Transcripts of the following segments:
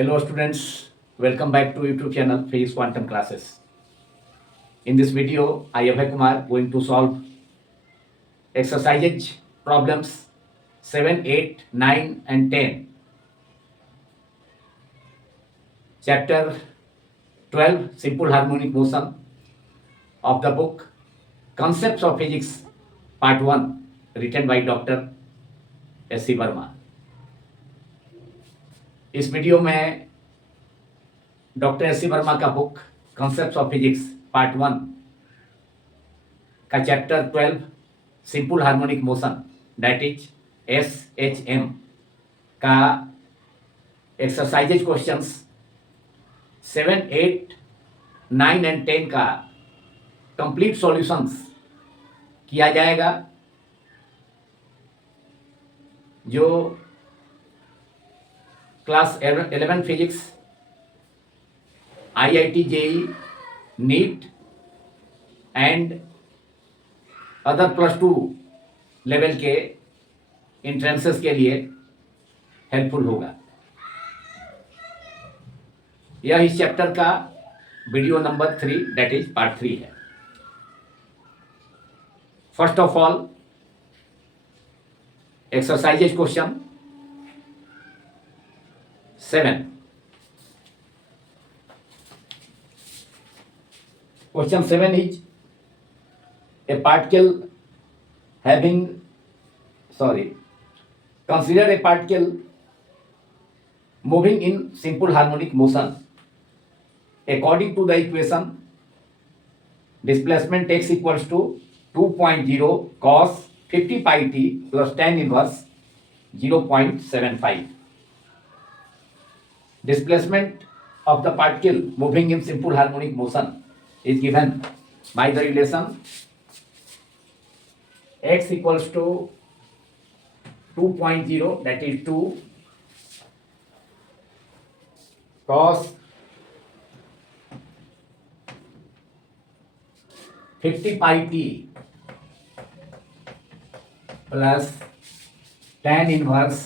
Hello students, welcome back to YouTube channel Phase Quantum Classes. In this video, I Abhay Kumar going to solve exercises problems 7, 8, 9 and 10. Chapter 12 Simple Harmonic Motion of the book Concepts of Physics Part 1 written by Dr. S.C. Verma. इस video में doctor S C Verma का book concepts of physics part 1 का chapter 12 simple harmonic motion that is SHM का exercises questions 7, 8, 9 and 10 का complete solutions किया जाएगा. जो class 11 physics IIT JEE neat and other +2 level के इंट्रेंसेस के लिए हेल्पफुल होगा. यह इस चैप्टर का video number 3 that is part 3 है. First of all exercises question 7. Question 7 is a particle consider a particle moving in simple harmonic motion according to the equation displacement x equals to 2.0 cos 50 pi t plus tan inverse 0.75. Displacement of the particle moving in simple harmonic motion is given by the relation x equals to 2.0 that is 2 cos 50 pi t plus tan inverse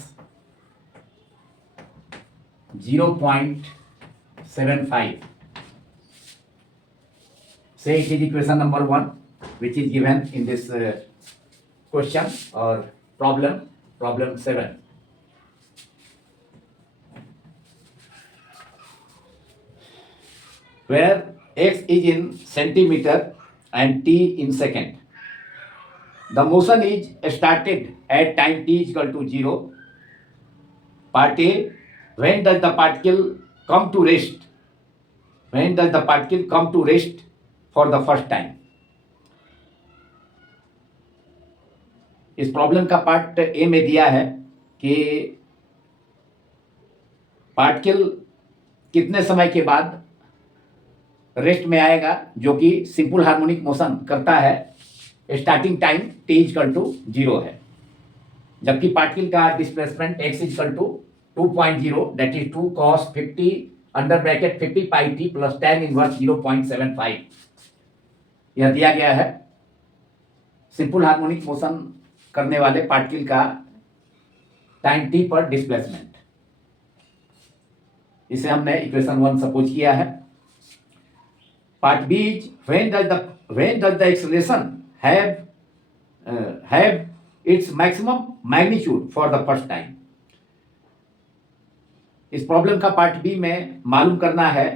0.75. Say it is equation number 1 which is given in this question or problem 7. Where x is in centimeter and t in second. The motion is started at time t is equal to 0. Part A, when does the particle come to rest? When does the particle come to rest for the first time? इस problem का part ए में दिया है कि particle कितने समय के बाद रेस्ट में आएगा जो कि सिंपल हार्मोनिक मोशन करता है. Starting time t equal to 0 है, जबकि पार्टिकल का displacement x equal to 2.0 that is 2 cos 50 under bracket 50 pi t plus tan inverse 0.75 यह दिया गया है. सिंपल हार्मोनिक मोशन करने वाले पार्टिकल का टाइम t पर डिस्प्लेसमेंट, इसे हमने इक्वेशन 1 सपोज किया है. Part B is when does the acceleration have its maximum magnitude for the first time. इस प्रॉब्लम का पार्ट बी में मालूम करना है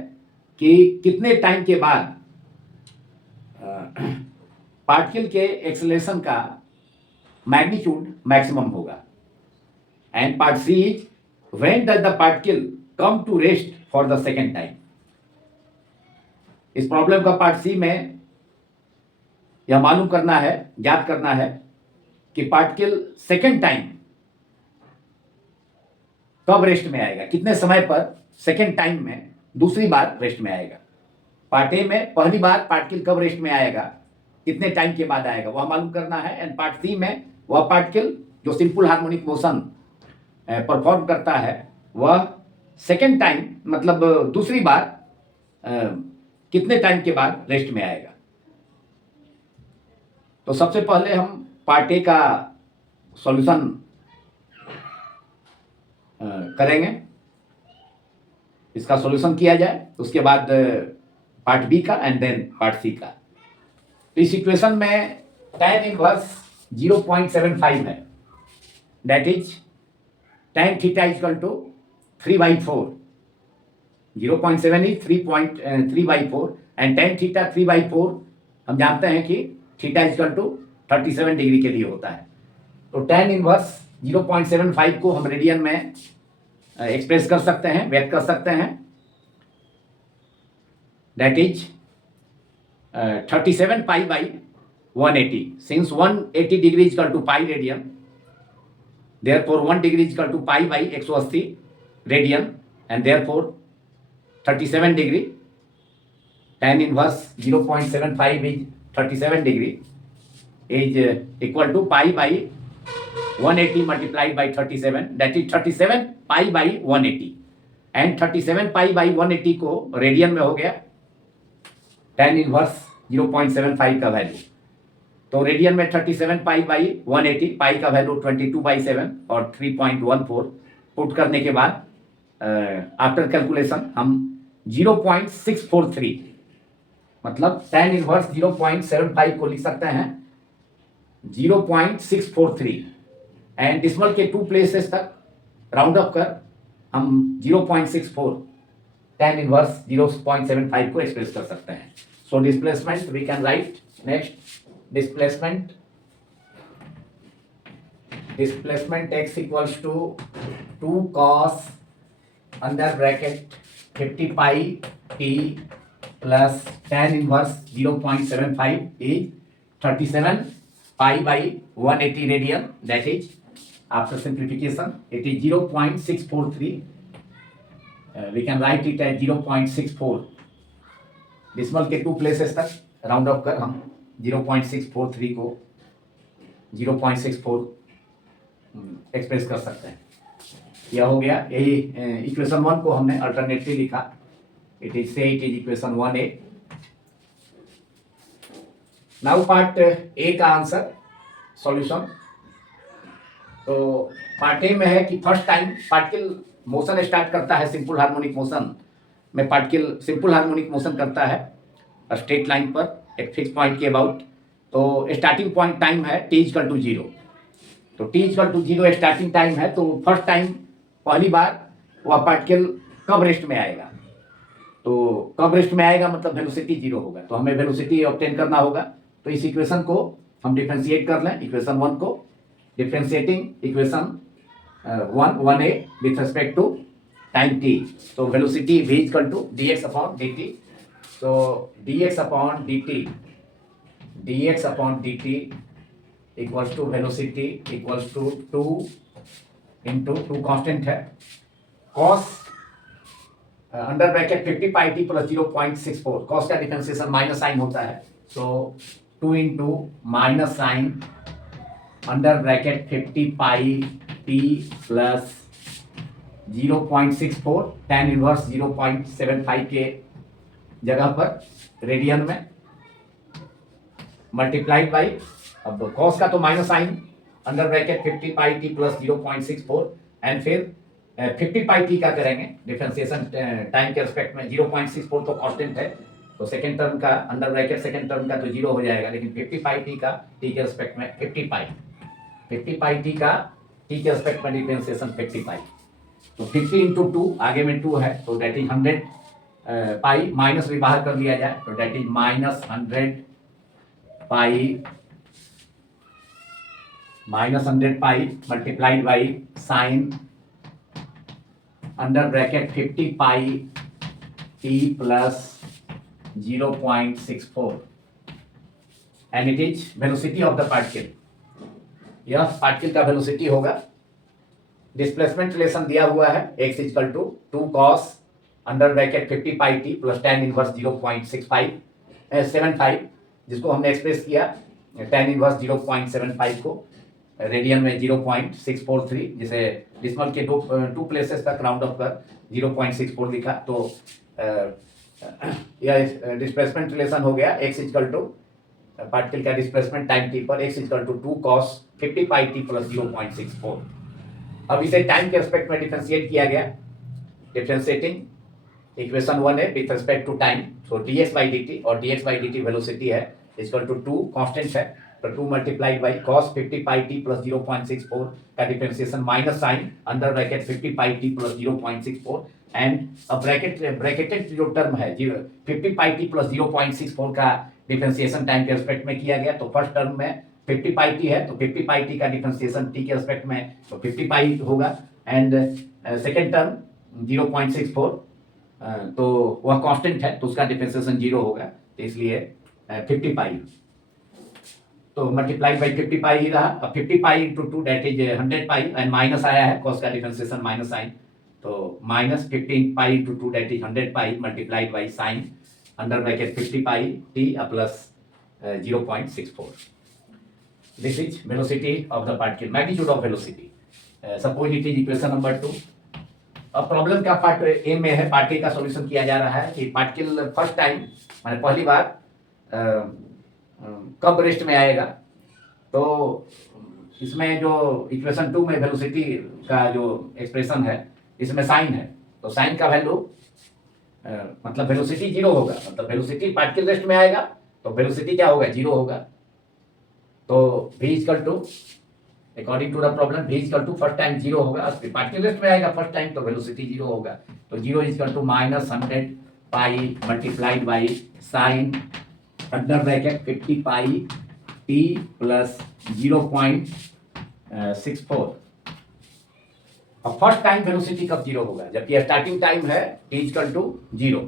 कि कितने टाइम के बाद पार्टिकल के एक्सेलरेशन का मैग्नीट्यूड मैक्सिमम होगा. And part C is when does the particle come to rest for the second time. इस प्रॉब्लम का पार्ट सी में यह मालूम करना है, ज्ञात करना है कि पार्टिकल सेकेंड टाइम कब रेस्ट में आएगा, कितने समय पर सेकेंड टाइम में दूसरी बार रेस्ट में आएगा. पार्ट ए में पहली बार पार्टिकल कब रेस्ट में आएगा, कितने टाइम के बाद आएगा, वह मालूम करना है. एंड पार्ट सी में वह पार्टिकल जो सिंपल हार्मोनिक मोशन परफॉर्म करता है वह सेकेंड टाइम मतलब दूसरी बार कितने टाइम के बाद रेस्ट में आएगा. तो सबसे पहले हम पार्ट ए का सॉल्यूशन करेंगे. इसका सॉल्यूशन किया जाए, उसके बाद पार्ट बी का एंड देन पार्ट सी का। तो इस इक्वेशन में tan इनवर्स 0.75 है, that is tan theta equal to 3/4। 0.7 is 3/4 and tan theta 3/4 हम जानते हैं कि थीटा इक्वल टू 37 डिग्री के लिए होता है। तो tan इनवर्स 0.75 को हम रेडियन में एक्सप्रेस कर सकते हैं, व्यक्त कर सकते हैं, that is 37 pi by 180। Since 180 degree is equal to pi radian, therefore 1 degree is equal to pi by 180 radian and therefore 37 degree tan inverse 0.75 is 37 degree is equal to pi by 180 multiplied by 37, that is 37 pi by 180 and 37 pi by 180 को radian में हो गया tan inverse 0.75 का value. तो radian में 37 pi by 180, पाई का value 22/7 और 3.14 put करने के बाद आफ्टर कैलकुलेशन हम 0.643 मतलब tan इनवर्स 0.75 को लिख सकते हैं 0.643 एंड डिसिमल के 2 प्लेसेस तक राउंड अप कर हम 0.64 tan इनवर्स 0.75 को एक्सप्रेस कर सकते हैं। So displacement we can write next displacement x equals to 2 cos under bracket 50 pi t plus tan inverse 0.75 is 37 pi by 180 radian, that is after simplification it is 0.643. We can write it as 0.64। Decimal के 2 places तक round of कर हम 0.643 को 0.64 express कर सकते हैं। यह हो गया, यही इक्वेशन 1 को हमने अल्टरनेटली लिखा, it is equation 1A। Now part A का आंसर सॉल्यूशन। तो पार्ट ए में है कि first time particle motion start करता है सिंपल हार्मोनिक मोशन में, पार्टिकल सिंपल हार्मोनिक मोशन करता है स्ट्रेट लाइन पर एक फिक्स पॉइंट के अबाउट। तो स्टार्टिंग पॉइंट टाइम है t इक्वल टू 0। तो t equal to 0 starting time है, तो फर्स्ट टाइम पहली बार वह पार्टिकल कब रेस्ट में आएगा, तो कब रेस्ट में आएगा मतलब वेलोसिटी 0 होगा, तो हमें वेलोसिटी ऑब्टेन करना होगा। तो इस इक्वेशन को हम डिफरेंशिएट कर लें, इक्वेशन 1 को differentiating equation 1A with respect to time t। तो velocity v equal to dx upon dt। तो dx upon dt equals to velocity equals to 2 into 2 constant है cos under bracket 50 pi t plus 0.64। Cos का differentiation minus sine होता है, सो 2 into minus sine under bracket 50 pi t plus 0.64 tan inverse 0.75 के जगह पर radian में multiplied by, अब कॉस का तो minus sine under bracket 50 pi t plus 0.64 and फिर 50 पाई t का करेंगे डिफरेंशिएशन टाइम के रिस्पेक्ट में। 0.64 तो कांस्टेंट है, तो सेकेंड टर्म का अंडर ब्रैकेट सेकेंड टर्म का तो 0 हो जाएगा, लेकिन 50 पाई t का t के रिस्पेक्ट में 50 पाई t का t के रिस्पेक्ट में डिफरेंशिएशन 50 पाई। तो 50 इंटू 2 आगे में 2 है, तो डेट इज 100 पाई, माइनस भी बाहर कर लिया जाए तो that is minus 100 pi multiplied by sine under bracket 50 pi t plus 0.64 and it is velocity of the particle. यह पार्टिकल का वेलोसिटी होगा। डिस्प्लेसमेंट रिलेशन दिया हुआ है x equal to 2 cos under bracket 50 pi t plus tan inverse 0.75, जिसको हमने express किया tan inverse 0.75 को रेडियन में 0.643, जिसे डिसिमल के 2 प्लेसेस तक राउंड ऑफ कर 0.64 लिखा। तो यह डिस्प्लेसमेंट रिलेशन हो गया x इक्वल टू पार्टिकल का डिस्प्लेसमेंट टाइम t पर x equal to 2 cos 50 pi t plus 0.64। अब इसे टाइम के रिस्पेक्ट में डिफरेंशिएट किया गया, डिफरेंशिएटिंग इक्वेशन 1 है with respect to time, so dx by dt, और dx by dt वेलोसिटी है इक्वल टू 2 कांस्टेंट है, तो 2 multiplied by cos 50 pi t plus 0.64 का differentiation minus sine under bracket 50 pi t plus 0.64, and अब bracketed जो term है 50 pi t plus 0.64 का differentiation time के रिस्पेक्ट में किया गया, तो फर्स्ट टर्म में 50 pi t है, तो 50 pi t का डिफरेंशिएशन t के रिस्पेक्ट में तो 50 pi होगा, एंड सेकेंड टर्म 0.64, तो वह कांस्टेंट है तो उसका डिफरेंशिएशन 0 होगा, तो इसलिए 50 पाई, तो मल्टीप्लाइड बाई 50 पाई ही रहा। अब 50 pi into 2 that is 100 pi, and minus आया है कॉस का डिफरेंशिएशन माइनस साइन, तो minus 15 pi into 2 that is 100 pi multiplied by sine under bracket 50 pi T plus 0.64। This is velocity of the particle, magnitude of velocity, suppose it is equation number 2। अब problem का part ए में है, part A का solution किया जा रहा है कि पार्टिकल फर्स्ट टाइम माने पहली बार कब रेस्ट में आएगा, तो इसमें जो इक्वेशन 2 में वेलोसिटी का जो एक्सप्रेशन है इसमें साइन है, तो साइन का वैल्यू मतलब वेलोसिटी 0 होगा, मतलब वेलोसिटी पार्टिकल रेस्ट में आएगा तो वेलोसिटी क्या होगा 0 होगा, तो v equal to according to the problem v equal to first time 0 होगा, पार्टिकल रेस्ट में आएगा फर्स्ट टाइम तो वेलोसिटी 0 होगा, तो 0 equal to minus 100 pi multiplied by sine under bracket 50 pi t plus 0.64। अब फर्स्ट टाइम वेलोसिटी कब 0 होगा, जबकि स्टार्टिंग टाइम है t इक्वल टू 0,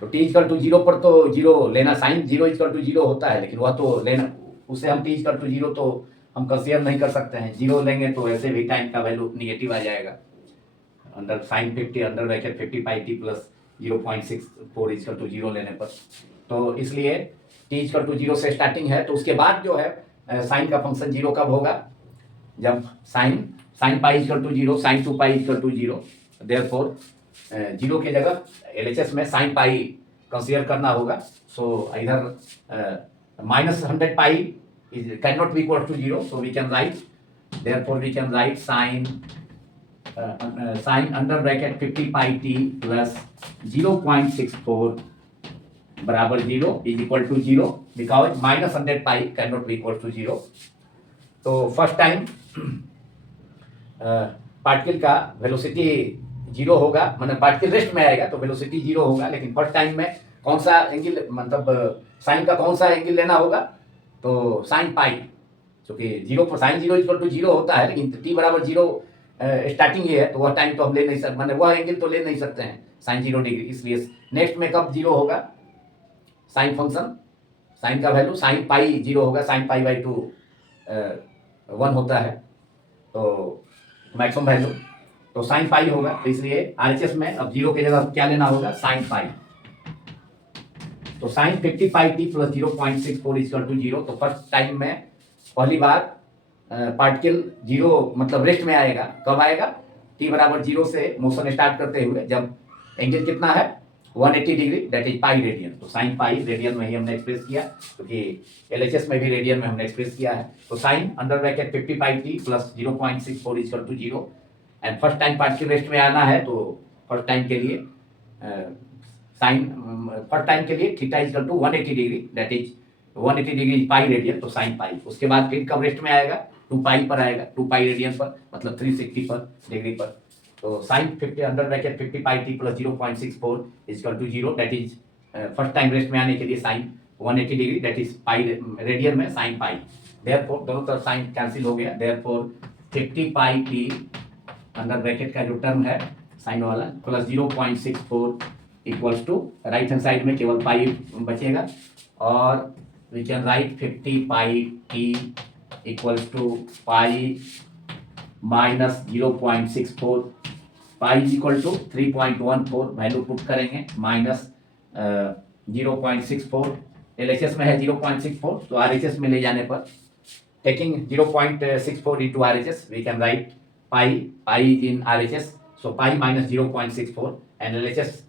तो t इक्वल टू 0 पर तो 0 लेना, साइन 0 इक्वल टू 0 होता है, लेकिन वह तो लेना, उससे हम t इक्वल टू 0 तो हम कंसीडर नहीं कर सकते हैं, 0 लेंगे तो ऐसे भी टाइम का वैल्यू निगेटिव आ जाएगा, under sine 50 under bracket 50 pi t plus 0.64 equal to 0 लेने पर, तो इसलिए t इक्वल टू 0 से स्टार्टिंग है, तो उसके बाद जो है साइन का फंक्शन 0 कब होगा, जब sine pi equal to 0, sine 2 pi equal to 0, therefore 0 के जगह LHS में साइन पाई कंसीडर करना होगा, सो इधर minus 100 pi can not be equal to 0, so we can write, therefore we can write sine under bracket 50 pi t plus 0.64 बराबर 0 is equal to 0, because minus 100 pi can not be equal to 0। तो first time particle का velocity 0 होगा, मतलब particle rest में आएगा तो velocity 0 होगा, लेकिन फर्स्ट टाइम में कौन सा एंगल, मतलब साइन का कौन सा एंगल लेना होगा, तो साइन पाई, क्योंकि 0 पर साइन 0 इक्वल टू 0 होता है, लेकिन t बराबर 0 स्टार्टिंग ये है, तो वह टाइम तो हम ले नहीं सकते, मतलब वह एंगल तो ले नहीं सकते हैं साइन 0 डिग्री, इसलिए नेक्स्ट में कब 0 होगा, साइन फंक्शन, साइन का वैल्यू साइन पाई 0 होगा, साइन पाई बाई 2 1 होता है, तो मैक्सिमम वैल्यू तो साइन पाई होगा, तो इसलिए RHS में अब 0 की जगह क्या लेना होगा, साइन पाई, तो sine 50 pi t plus 0.64 equal to 0, तो फर्स्ट टाइम में पहली बार पार्टिकल 0 मतलब रेस्ट में आएगा, कब आएगा, t बराबर 0 से मोशन स्टार्ट करते हुए, जब एंगल कितना है 180 degree, that is pi radian, तो साइन पाई रेडियन में ही हमने एक्सप्रेस किया, क्योंकि LHS में भी रेडियन में हमने एक्सप्रेस किया है, तो sine under bracket 50 pi t plus 0.64 equal to 0, and first time particle rest में आना है, तो फर्स्ट टाइम के लिए साइन फर्स्ट टाइम के लिए theta equal to 180 degree, that is 180 degree pi radian, तो साइन पाई, उसके बाद फिर कब रेस्ट में आएगा, 2 पाई पर आएगा, 2 पाई रेडियन पर, मतलब 360 पर डिग्री पर, तो sine 50 under bracket 50 pi t plus 0.64 equal to 0, that is first time rest में आने के लिए sine 180 degree, that is pi radian में साइन पाई, देयरफॉर दोनों तरफ साइन कैंसिल हो गया, therefore 50 pi t under bracket का जो टर्म है साइन वाला plus 0.64 equals to, right hand side में केवल पाई बचेगा, और we can write 50 pi t equals to pi minus 0.64, pi equal to 3.14, value put करेंगे, माइनस 0.64, LHS में है 0.64, तो RHS में ले जाने पर taking 0.64 into RHS we can write pi is in RHS, so pi minus 0.64, and LHS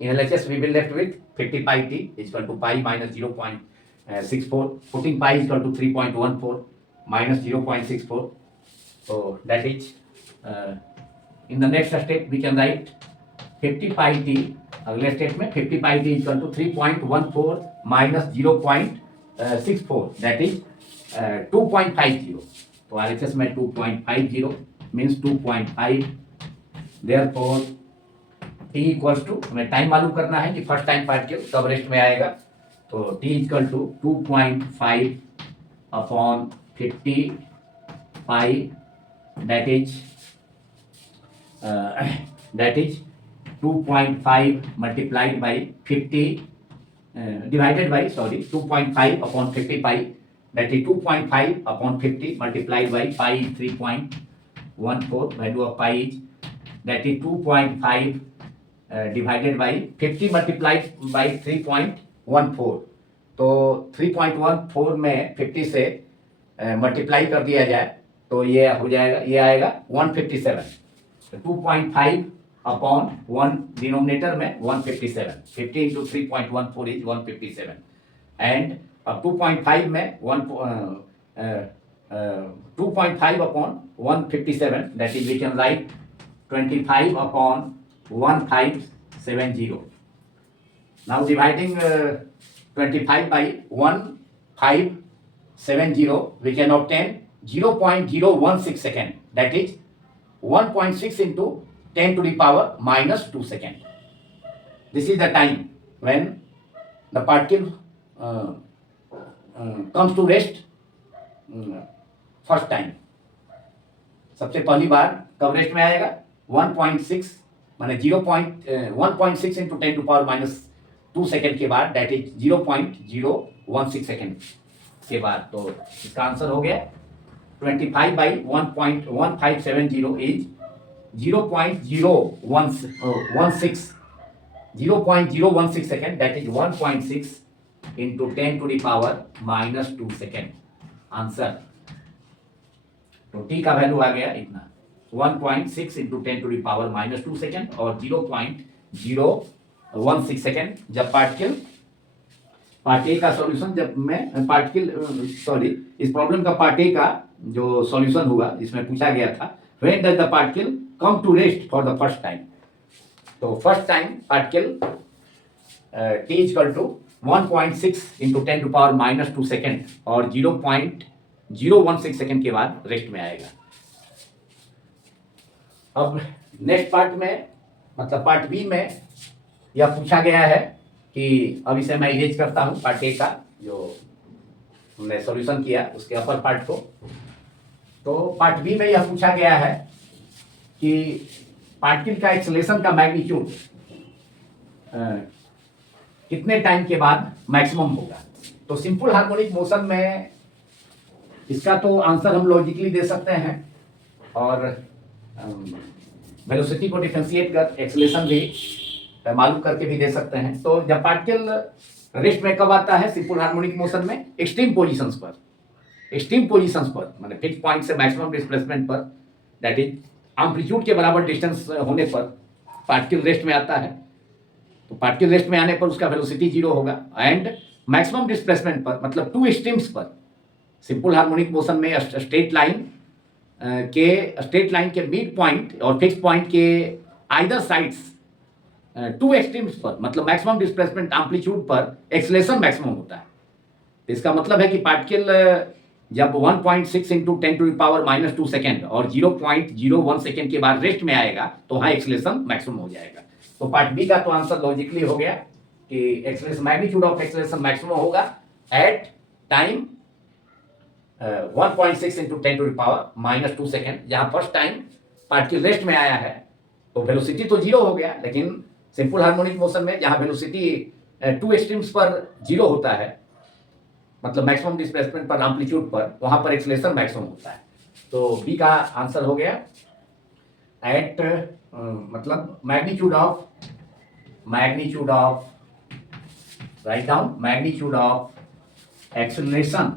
in LHS we will left with 50 pi t is equal to pi minus 0.64, putting pi is equal to 3.14 minus 0.64, so that is in the next step we can write 50 pi t, अगले state में 50 pi t equal to 3.14 minus 0.64 that is 2.50. तो RHS में 2.50 means 2.5. Therefore t equals to, हमें time मालूम करना है कि first time particle कब रेस्ट में आएगा. तो t equal to 2.5 upon 50 pi that is 2.5 multiplied by 50 divided by 2.5 upon 50 pi that is 2.5 upon 50 multiplied by pi 3.14. Value of pi is that is 2.5 divided by 50 multiplied by 3.14. तो 3.14 में 50 से multiply कर दिया जाए तो ये हो जाएगा, ये आएगा 157. 2.5 अपॉन 1 डिनोमिनेटर में 157. 50 इंटू 3.14 इज 157. एंड अब 2.5 में 2.5 upon 157 that is we can write 25 upon 1570. Now dividing 25 by 1570 we can obtain 0.016 second, that is 1.6 into 10 to the power minus 2 second. This is the time when the particle comes to rest first time. सबसे पहली बार कब rest में आएगा? 1.6 माने 1.6 into 10 to power minus 2 second के बाद, that is 0.016 second के बाद. तो इसका आंसर हो गया 25 by 1.1570 is 0.016 second, that is 1.6 into 10 to the power minus 2 second answer. तो टी का वैल्यू आ गया इतना 1.6 into 10 to the power minus 2 second और 0.016 सेकेंड. जब पार्टिकल पार्ट ए का सॉल्यूशन, जब मैं पार्टिकल इस प्रॉब्लम का पार्ट ए का जो सॉल्यूशन हुआ इसमें पूछा गया था when does the particle come to rest for the first time. तो first time particle t equal to 1.6 into 10 to power minus 2 second और 0.016 सेकेंड के बाद रेस्ट में आएगा. अब नेक्स्ट पार्ट में, मतलब पार्ट बी में यह पूछा गया है कि अब इसे मैं इरेज करता हूं पार्ट ए का जो हमने सॉल्यूशन किया उसके अपर पार्ट को. तो पार्ट बी में यह पूछा गया है कि पार्टिकल का एक्सेलरेशन का मैग्नीट्यूड कितने टाइम के बाद मैक्सिमम होगा. तो सिंपल हार्मोनिक मोशन में इसका तो आंसर हम लॉजिकली दे सकते हैं और वेलोसिटी को डिफरेंशिएट कर एक्सेलरेशन भी मालूम करके भी दे सकते हैं. तो जब पार्टिकल रेस्ट में कब आता है सिंपल हार्मोनिक मोशन में? एक्सट्रीम पोजीशंस पर. एक्सट्रीम पोजीशंस पर माने फिक्स पॉइंट से मैक्सिमम डिस्प्लेसमेंट पर, दैट इज एम्पलीट्यूड के बराबर डिस्टेंस होने पर पार्टिकल रेस्ट में आता है. तो पार्टिकल रेस्ट में आने पर उसका वेलोसिटी जीरो होगा. एंड मैक्सिमम डिस्प्लेसमेंट पर, मतलब टू एक्सट्रीम्स पर, सिंपल हार्मोनिक मोशन में स्ट्रेट लाइन के मिड पॉइंट और फिक्स पॉइंट के आइदर साइड्स टू एक्सट्रीम्स पर, मतलब मैक्सिमम डिस्प्लेसमेंट एम्पलीट्यूड पर एक्सेलरेशन मैक्सिमम होता है. तो इसका मतलब है कि पार्टिकल जब 1.6 into 10 to the power minus 2 second और 0.01 सेकेंड के बाद रेस्ट में आएगा तो वहाँ एक्सेलरेशन मैक्सिमम हो जाएगा. तो पार्ट बी का तो आंसर लॉजिकली हो गया कि acceleration magnitude of acceleration maximum होगा at time 1.6 into 10 to the power minus 2 second. जहाँ फर्स्ट टाइम पार्टिकल रेस्ट में आया है तो वेलोसिटी तो जीरो हो गया, लेकिन सिंपल हार्मोनिक मोशन में जहाँ वेलोसिटी टू एक्सट्रीम्स पर जीरो होता है, मतलब मैक्सिमम डिस्प्लेसमेंट पर एम्पलीट्यूड पर, वहाँ पर एक्सेलरेशन मैक्सिमम होता है. तो बी का आंसर हो गया एट मतलब magnitude of right down magnitude of acceleration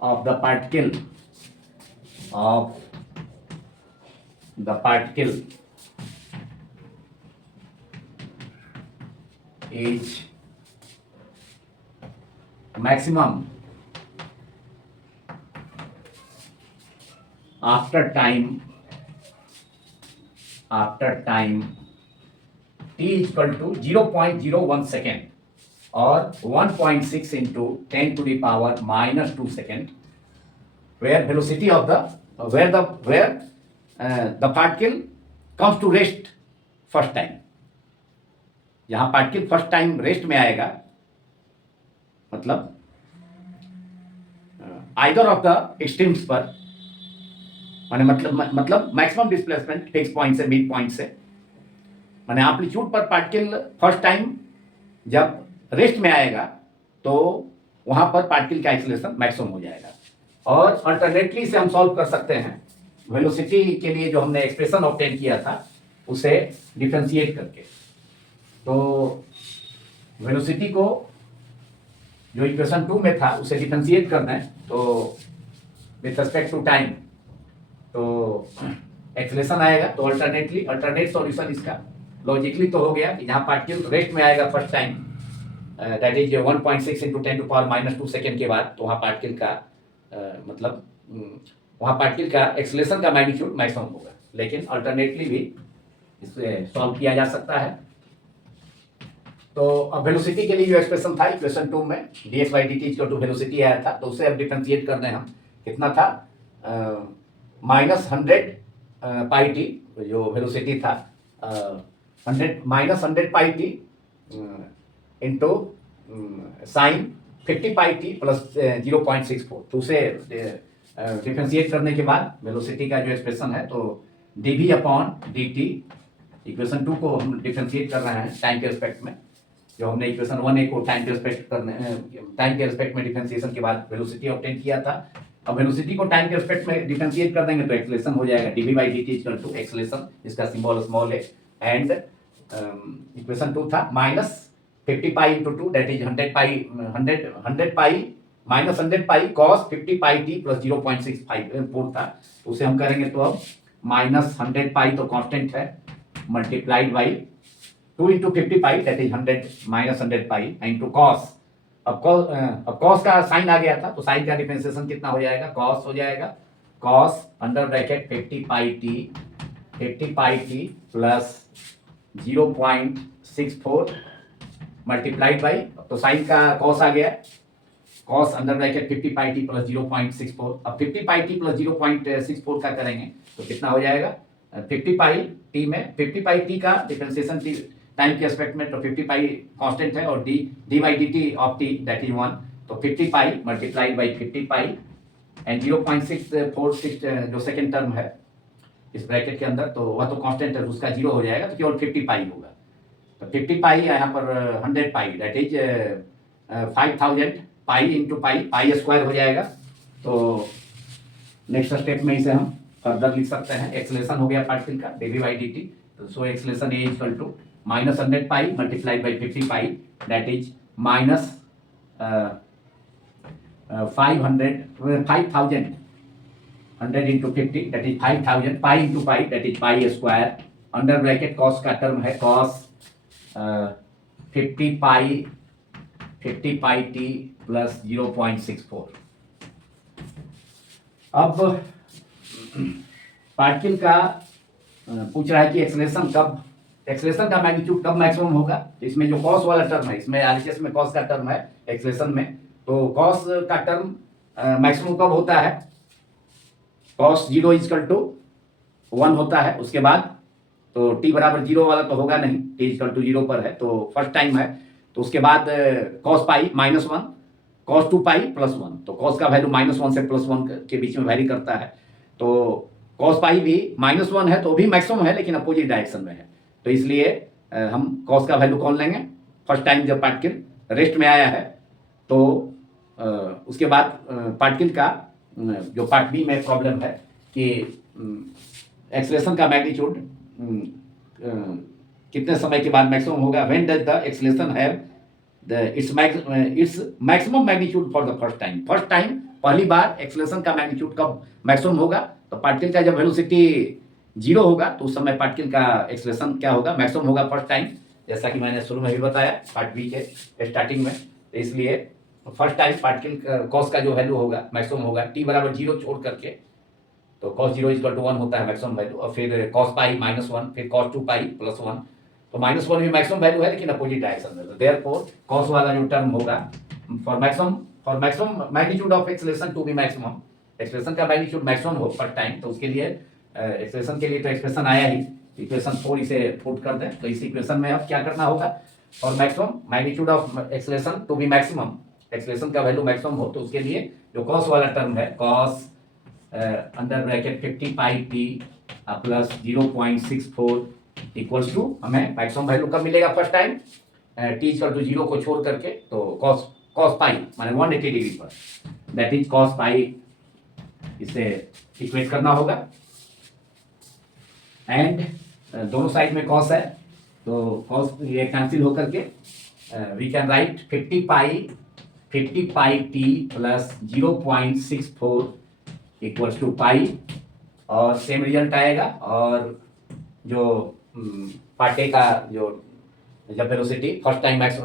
of the particle is maximum after time after time t equal to 0.01 second और 1.6 into 10 to the power minus 2 second, where velocity of the the particle comes to rest first time. यहाँ particle first time rest में आएगा, मतलब either of the extremes पर, माने मतलब maximum displacement fix point से mid point से, माने एम्पलीट्यूड पर पार्टिकल फर्स्ट टाइम जब रेस्ट में आएगा तो वहां पर पार्टिकल का एक्सीलरेशन मैक्सिमम हो जाएगा। और अल्टरनेटली से हम सॉल्व कर सकते हैं वेलोसिटी के लिए जो हमने एक्सप्रेशन ऑब्टेन किया था उसे डिफरेंशिएट करके। तो वेलोसिटी को जो इक्वेशन 2 में था उसे डिफरेंशिएट करना है, तो विथ रिस्पेक्ट टू टाइम तो एक्सीलरेशन आएगा। तो अल्टरनेट सॉल्यूशन इसका लॉजिकली तो हो गया कि जहाँ पार्टिकल रेस्ट में आएगा first time, that is 1.6 into 10 to power minus 2 second के बाद, तो वहाँ पार्टिकल का मतलब वहाँ पार्टिकल का एक्सीलरेशन का मैग्नीट्यूड मैक्सिमम होगा। लेकिन अल्टरनेटली भी इसे सॉल्व किया जा सकता है। तो अब वेलोसिटी के लिए जो एक्सप्रेशन था इक्वेशन 2 में dx by dt इक्वल टू वेलोसिटी आया था, तो उसे अब डिफरेंशिएट करने हम कितना था -100 पाई टी जो वेलोसिटी था 100 pi T into sine 50 pi T plus 0.64। तो उसे डिफरेंशिएट करने के बाद वेलोसिटी का जो एक्सप्रेशन है तो dv अपॉन dt, इक्वेशन 2 को हम डिफरेंशिएट कर रहे हैं टाइम के रिस्पेक्ट में। जो हमने इक्वेशन 1a को टाइम के रिस्पेक्ट में डिफरेंशिएशन के बाद वेलोसिटी ऑब्टेन किया था, अब वेलोसिटी को टाइम के रिस्पेक्ट में डिफरेंशिएट कर देंगे तो एक्सीलरेशन हो जाएगा dv by dt equal to acceleration, जिसका सिंबल स्मॉल है, एंड इक्वेशन 2 था -50 pi into 2 that is 100 pi minus 100 pi cos 50 pi t plus 0.654 था। तो उसे हम करेंगे तो अब -100 पाई तो कांस्टेंट है multiplied by 2 into 50 pi that is 100 -100 pi into cos। अब cos का साइन आ गया था तो साइन का डिफरेंशिएशन कितना हो जाएगा, cos हो जाएगा cos under bracket 50 pi t plus 0.64 multiplied by, तो साइन का cos आ गया, cos under bracket 50 pi t plus 0.64। अब 50 पाई t प्लस 0.64 का करेंगे तो कितना हो जाएगा, 50 पाई t में 50 पाई t का डिफरेंशिएशन टाइम के एस्पेक्ट में, तो 50 पाई कांस्टेंट है और d by dt of t that is 1, तो 50 पाई मल्टीप्लाइड बाई 50 पाई एंड 0.646 जो सेकेंड टर्म है इस ब्रैकेट के अंदर, तो वह तो कांस्टेंट है, उसका 0 हो जाएगा, तो केवल 50 पाई होगा। तो 50 पाई यहाँ पर 100 pi that is 5000 pi into pi square हो जाएगा। तो नेक्स्ट स्टेप में इसे हम फर्दर लिख सकते हैं, एक्सीलरेशन हो गया पार्टिकल का dv by dt, तो so acceleration a equal to -100 pi multiplied by 50 pi that is minus 5000 100 into 50 that is 5000 pi into pi that is pi square under bracket cos का term है cos 50 pi t plus 0.64। अब particle का पूछ रहा है कि acceleration का magnitude कब मैक्सिमम होगा। इसमें जो cos वाला टर्म है, इसमें RHS में cos का टर्म है एक्सीलरेशन में, तो cos का टर्म मैक्सिमम कब होता है, cos 0 इक्वल टू 1 होता है, उसके बाद तो t बराबर 0 वाला तो होगा नहीं, t इक्वल टू 0 पर है तो फर्स्ट टाइम है, तो उसके बाद cos पाई -1 cos 2 पाई प्लस 1, तो cos का वैल्यू -1 से +1 के बीच में वैरी करता है, तो cos पाई भी -1 है तो भी मैक्सिमम है लेकिन अपोजिट डायरेक्शन में है, तो इसलिए हम cos का वैल्यू कौन लेंगे, फर्स्ट टाइम जब पार्टिकल रेस्ट में आया है, तो उसके बाद पार्टिकल का जो पार्ट बी में प्रॉब्लम है कि एक्सीलरेशन का मैग्नीट्यूड कितने समय के बाद मैक्सिमम होगा, when does the acceleration have its maximum magnitude for the first time पहली बार एक्सीलरेशन का मैग्नीट्यूड कब मैक्सिमम होगा, तो पार्टिकल का जब वेलोसिटी 0 होगा तो उस समय पार्टिकल का एक्सीलरेशन क्या होगा, मैक्सिमम होगा फर्स्ट टाइम, जैसा कि मैंने शुरू में भी बताया पार्ट बी के स्टार्टिंग में। तो इसलिए फर्स्ट टाइम पार्टिकल कॉस का जो वैल्यू होगा मैक्सिमम होगा t बराबर 0 छोड़ करके तो cos 0 इक्वल टू 1 होता है मैक्सिमम वैल्यू, और फिर cos पाई -1, फिर cos 2 पाई प्लस 1, तो -1 भी मैक्सिमम वैल्यू है लेकिन अपोजिट डायरेक्शन में, तो देयरफॉर cos वाला जो टर्म होगा for maximum magnitude of acceleration to be maximum, acceleration का मैग्नीट्यूड मैक्सिमम हो फर्स्ट टाइम, तो उसके लिए एक्सेलरेशन के लिए तो एक्सप्रेशन आया ही, इक्वेशन 4 इसे पुट कर दें, तो इस इक्वेशन में अब क्या करना होगा, और maximum magnitude of acceleration to be maximum, acceleration का वैल्यू मैक्सिमम हो, तो उसके लिए जो cos वाला टर्म है cos under bracket 50 pi T plus 0.64 equals to, हमें मैक्सिमम वैल्यू कब मिलेगा first time, T equal to 0 को छोड़ करके, तो cos पाई माने 180 डिग्री पर, दैट इज cos पाई, इसे इक्वेट करना होगा, एंड दोनों साइड में cos है, तो cos ये कैंसिल होकर के we can write 50 pi T plus 0.64 equals to pi, और सेम रिजल्ट आएगा, और जो पार्ट ए का जो जब वेलोसिटी फर्स्ट टाइम मैक्स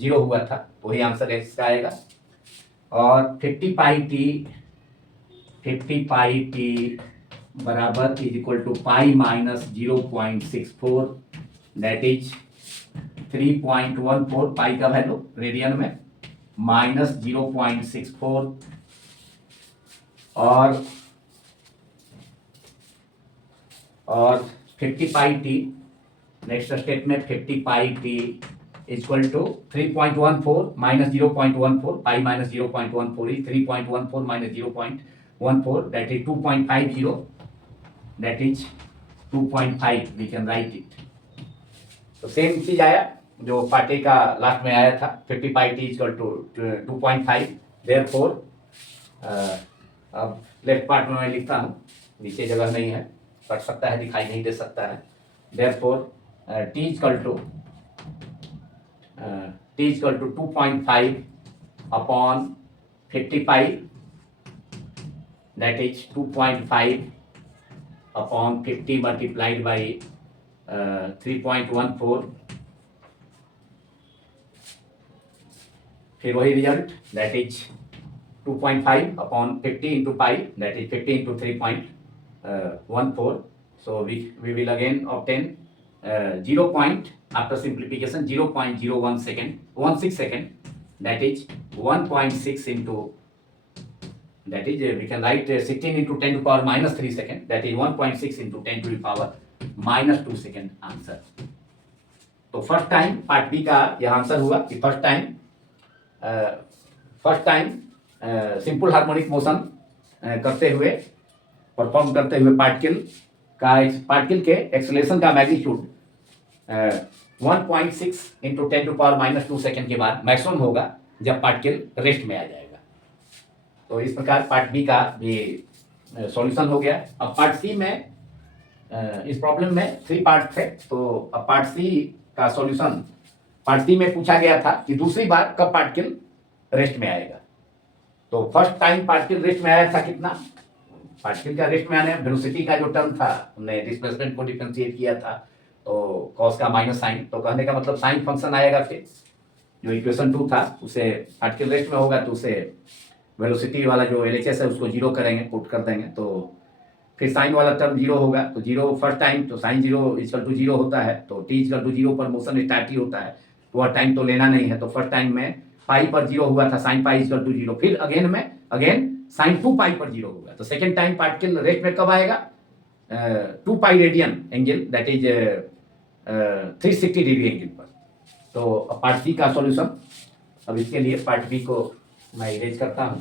0 हुआ था वही आंसर इसका आएगा, और 50 पाई टी बराबर is equal to pi minus 0.64, that is 3.14 pi का वैल्यू रेडियन में माइनस 0.64, और 50 पाई टी, नेक्स्ट स्टेप में 50 pi t equal to 3.14 minus 0.14, pi minus 0.14 is 3.14 minus 0.14, that is 2.50, that is 2.5, we can write it, तो same चीज आया जो part A का last में आया था, 50 pi t equal to 2.5, therefore अब लेफ्ट पार्ट में मैं लिखता हूँ, नीचे जगह नहीं है, कट सकता है, दिखाई नहीं दे सकता है, therefore t equal to 2.5 upon 50 pi, that is 2.5 upon 50 multiplied by 3.14, फिर वही result, that is 2.5 upon 50 into pi, that is 50 into 3.14, so we will again obtain 0 point, after simplification 0.01 second, 16 second, that is 1.6 into, that is we can write 16 into 10 to the power minus 3 second, that is 1.6 into 10 to the power minus 2 second answer. तो first time part B का यह answer हुआ कि first time simple harmonic motion perform करते हुए particle के acceleration का magnitude 1.6 into 10 to power minus 2 second के बाद मैक्सिमम होगा जब पार्टिकल रेस्ट में आ जाएगा। तो इस प्रकार पार्ट बी का भी सॉल्यूशन हो गया। अब पार्ट सी में इस प्रॉब्लम में 3 पार्ट थे, तो अब पार्ट सी का सॉल्यूशन, पार्ट सी में पूछा गया था कि दूसरी बार कब पार्टिकल रेस्ट में आएगा। तो फर्स्ट टाइम पार्टिकल रेस्ट में आया था कितना, पार्टिकल का रेस्ट में आने वेलोसिटी का जो टर्म था हमने डिस्प्लेसमेंट को डिफरेंशिएट किया था, तो कॉस का माइनस साइन, तो कहने का मतलब साइन फंक्शन आएगा। फिर जो इक्वेशन 2 था उसे पार्टिकल रेस्ट में होगा तो उसे वेलोसिटी वाला जो LHS है उसको 0 करेंगे, पुट कर देंगे, तो फिर साइन वाला टर्म 0 होगा। तो 0 फर्स्ट टाइम तो साइन 0 इक्वल टू 0 होता है, तो t इक्वल टू 0 पर मोशन स्टार्ट ही होता है, तो वह टाइम तो लेना नहीं है। तो फर्स्ट टाइम में पाई पर 0 हुआ था, साइन पाई इक्वल टू 0, फिर अगेन साइन 2 पाई पर 0 होगा। तो सेकेंड टाइम पार्टिकल रेस्ट में कब आएगा, 2 pi radian angle, that is 360 degree angle पर। तो पार्ट सी का सॉल्यूशन, अब इसके लिए पार्ट बी को मैं इरेज करता हूं।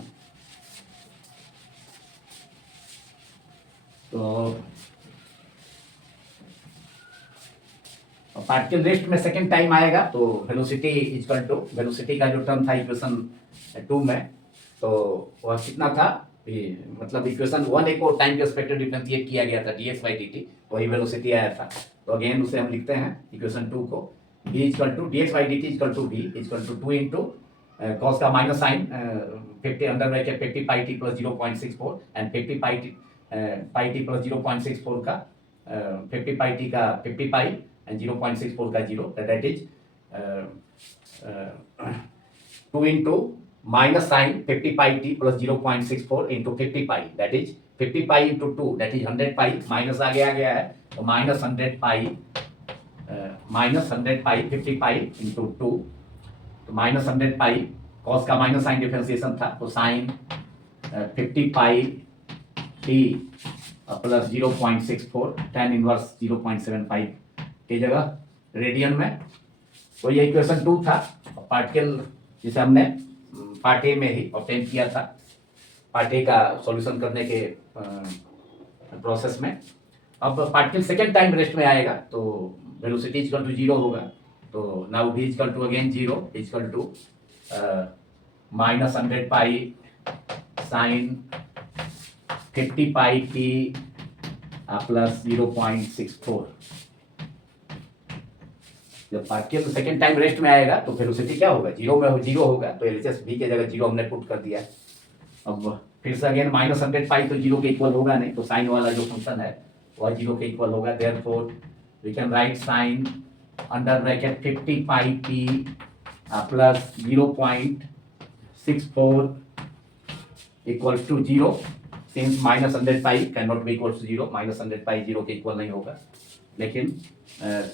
तो पार्टिकल रेस्ट में सेकेंड टाइम आएगा तो वेलोसिटी इक्वल टू, वेलोसिटी का जो टर्म था इक्वेशन 2 में, तो वह कितना था, मतलब इक्वेशन 1 को टाइम के रिस्पेक्ट डिफरेंशिएट किया गया था dx/dt, वही वेलोसिटी आया था। तो अगेन उसे हम लिखते हैं इक्वेशन 2 को, v equal to dx/dt equal to v equal to 2 into cos का minus sine 50 under bracket 50 pi T plus 0.64 and 50 pi T plus 0.64 का 50 पाई टी का 50 पाई एंड 0.64 का 0, that is 2 into minus sine 50 pi T plus 0.64 into 50 pi, that is 50 pi into 2 that is 100 pi, minus आगे आ गया है तो minus 100 pi, minus 100 pi 50 pi into 2, तो minus 100 pi, cos का माइनस साइन डिफरेंशिएशन था तो sine 50 pi T plus 0.64 tan inverse 0.75 की जगह रेडियन में। तो ये इक्वेशन 2 था, पार्टिकल जिसे हमने पार्ट ए में ही ऑब्टेन किया था, पार्ट ए का सॉल्यूशन करने के प्रोसेस में। अब पार्टिकल सेकेंड टाइम रेस्ट में आएगा तो वेलोसिटी इक्वल टू 0 होगा, तो now v equal to again 0 equal to minus 100 pi sine 50 pi T plus 0.64। जब पार्टिकल सेकेंड टाइम रेस्ट में आएगा तो वेलोसिटी क्या होगा, 0 होगा, तो एलएचएस v के जगह 0 हमने पुट कर दिया। अब फिर से अगेन माइनस 100 पाई तो 0 के इक्वल होगा नहीं, तो साइन वाला जो फंक्शन है वह 0 के इक्वल होगा। Therefore we can write sine under bracket 50 pi T plus 0.64 equals to 0, since minus 100 pi can not be equals to 0, minus 100 pi 0 के इक्वल नहीं होगा, लेकिन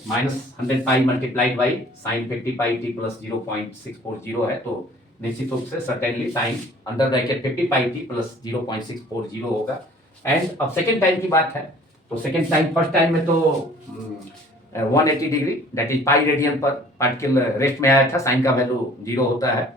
minus 100 pi multiplied by sine 50 pi T plus 0.640 है, तो निश्चित रूप से certainly sine under bracket 50 pi T plus 0.640 होगा। एंड अब सेकेंड टाइम की बात है, तो सेकेंड टाइम फर्स्ट टाइम में तो 180 degree that is pi radian पर पार्टिकल रेस्ट में आया था, साइन का वैल्यू 0 होता है,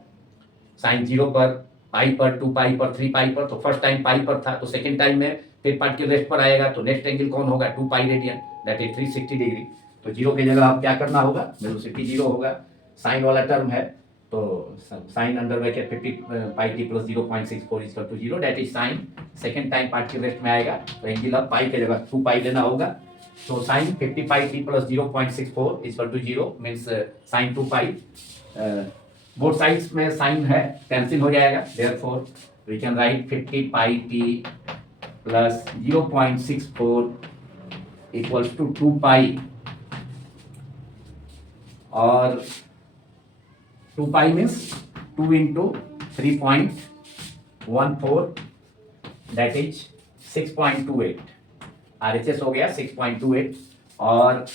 साइन 0 पर, पाई पर, 2 पाई पर, 3 पाई पर, तो फर्स्ट टाइम पाई पर था, तो सेकेंड टाइम में फिर पार्टिकल रेस्ट पर आएगा तो नेक्स्ट एंगल कौन होगा, 2 pi radian that is 360 degree. तो 0 की जगह अब क्या करना होगा, वेलोसिटी 0 होगा, साइन वाला टर्म है तो sine under bracket 50 pi T plus 0.64 equal to 0 that is sine second time particle rest में आएगा तो एंगल अब पाई की जगह 2 पाई लेना होगा, तो sine 50 pi T plus 0.64 equal to 0 means sine 2 pi, both sides में साइन है कैंसिल हो जाएगा, therefore we can write 50 pi T plus 0.64 equals to 2 pi, और 2 pi means 2 into 3.14 that is 6.28, RHS हो गया 6.28, और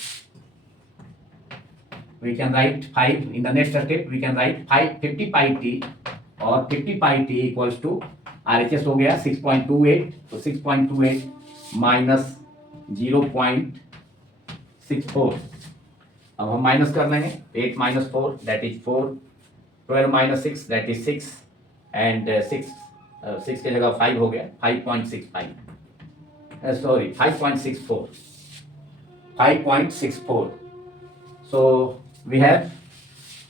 we can write 5 in the next step, we can write 50 pi t और 50 pi t equals to RHS हो गया 6.28, तो 6.28 minus 0.64, अब हम माइनस कर लेंगे, 8 minus 4 that is 4, 12 minus 6 that is 6, and 6 के जगह 5 हो गया 5.65, sorry 5.64, so we have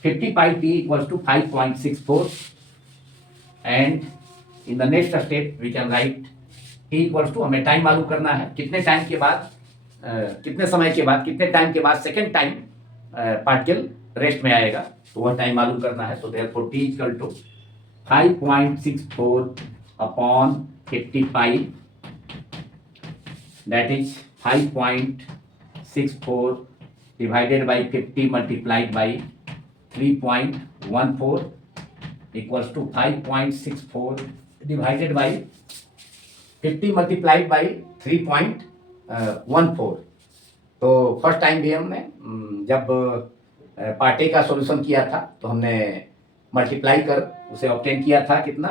50 pi t equals to 5.64, and in the next step we can write t equals to, हमें टाइम मालूम करना है कितने टाइम के बाद, कितने समय के बाद, कितने टाइम के बाद सेकेंड टाइम पार्टिकल रेस्ट में आएगा, तो वह टाइम मालूम करना है, तो therefore t equal to 5.64 upon 50 pi that is 5.64 divided by 50 multiplied by 3.14 equals to 5.64 divided by 50 multiplied by 3.14। तो फर्स्ट टाइम भी हमने जब पार्ट ए का सॉल्यूशन किया था तो हमने मल्टीप्लाई कर उसे ऑब्टेन किया था कितना,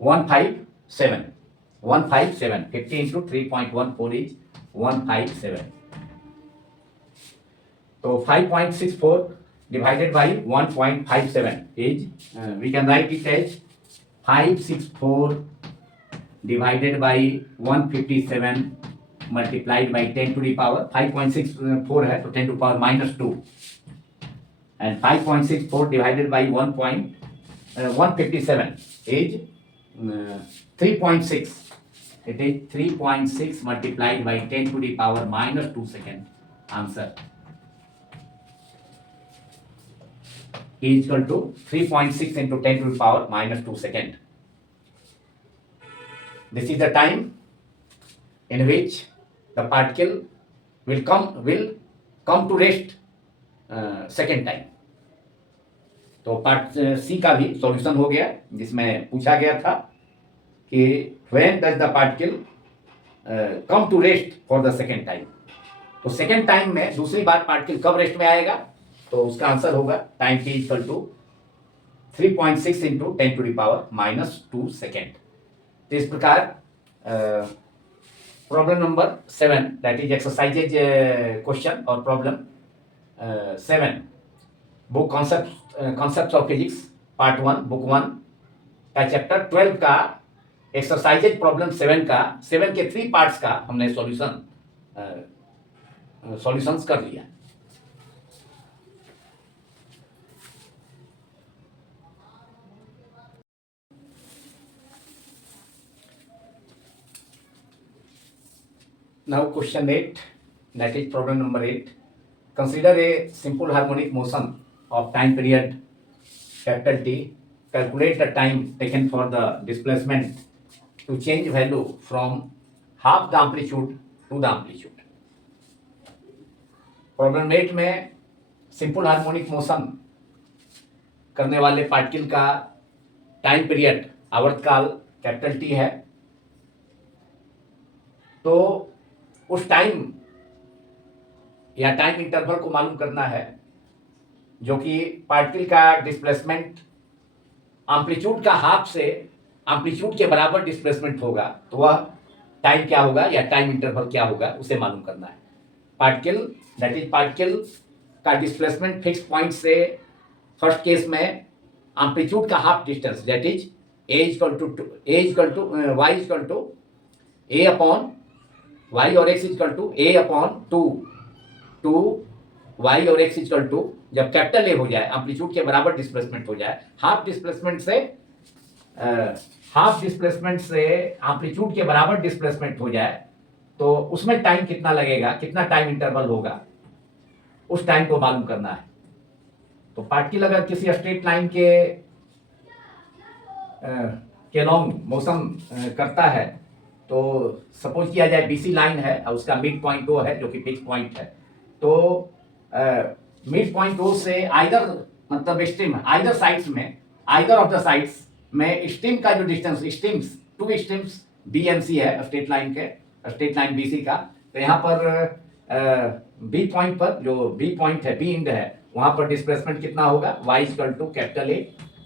157, 50 इंटू 3.14 इज 157, तो 5.64 divided by 1.57 is we can write it as 564 divided by 157 multiplied by 10 to the power 5.64 है तो 10 to the power minus 2, and 5.64 divided by 157 is 3.6, it is 3.6 multiplied by 10 to the power minus 2 second, answer is equal to 3.6 into 10 to the power minus 2 second. This is the time in which the particle will come to rest second time. तो part C का भी solution हो गया, जिसमें पूछा गया था कि when does the particle come to rest for the second time. तो सेकेंड टाइम में दूसरी बार पार्टिकल कब रेस्ट में आएगा, तो उसका आंसर होगा time t equal to 3.6 into 10⁻⁻2 second. तो इस प्रकार problem number 7 that is exercises question और problem 7 book concept of physics part 1 book 1 का चैप्टर 12 का एक्सरसाइजेज प्रॉब्लम 7 का 7 के 3 पार्ट्स का हमने सॉल्यूशंस कर लिया। Now question 8, that is problem number 8. Consider a simple harmonic motion of time period capital T. Calculate the time taken for the displacement to change value from half the amplitude to the amplitude. Problem 8 में simple harmonic motion करने वाले particle का time period आवर्तकाल capital T है। तो उस time या time interval को मालूम करना है जो कि पार्टिकल का डिस्प्लेसमेंट एम्पलीट्यूड का हाफ से एम्पलीट्यूड के बराबर डिस्प्लेसमेंट होगा, तो वह टाइम क्या होगा या टाइम इंटरवल क्या होगा उसे मालूम करना है। पार्टिकल दैट इज पार्टिकल का डिस्प्लेसमेंट फिक्स पॉइंट से फर्स्ट केस में एम्पलीट्यूड का half distance that is a equal to y equal to a upon y और x equal to a upon two y और x इक्वल टू जब capital A हो जाए amplitude के बराबर डिस्प्लेसमेंट हो जाए, हाफ डिस्प्लेसमेंट से एम्पलीट्यूड के बराबर डिस्प्लेसमेंट हो जाए, तो उसमें टाइम कितना लगेगा, कितना टाइम इंटरवल होगा, उस टाइम को मालूम करना है। तो पार्टिकल अगर किसी स्ट्रेट लाइन के लॉन्ग मोशन करता है, तो सपोज किया जाए BC लाइन है और उसका मिड पॉइंट O है जो कि फिक्स पॉइंट है। तो मिड पॉइंट O से आइदर मतलब स्ट्रीम आइदर साइड्स में आइदर ऑफ द साइड्स में स्ट्रीम का जो distance two streams B and C है स्ट्रेट लाइन BC का। तो यहाँ पर B पॉइंट पर जो B पॉइंट है B इंड है वहाँ पर डिस्प्लेसमेंट कितना होगा, y equal to capital A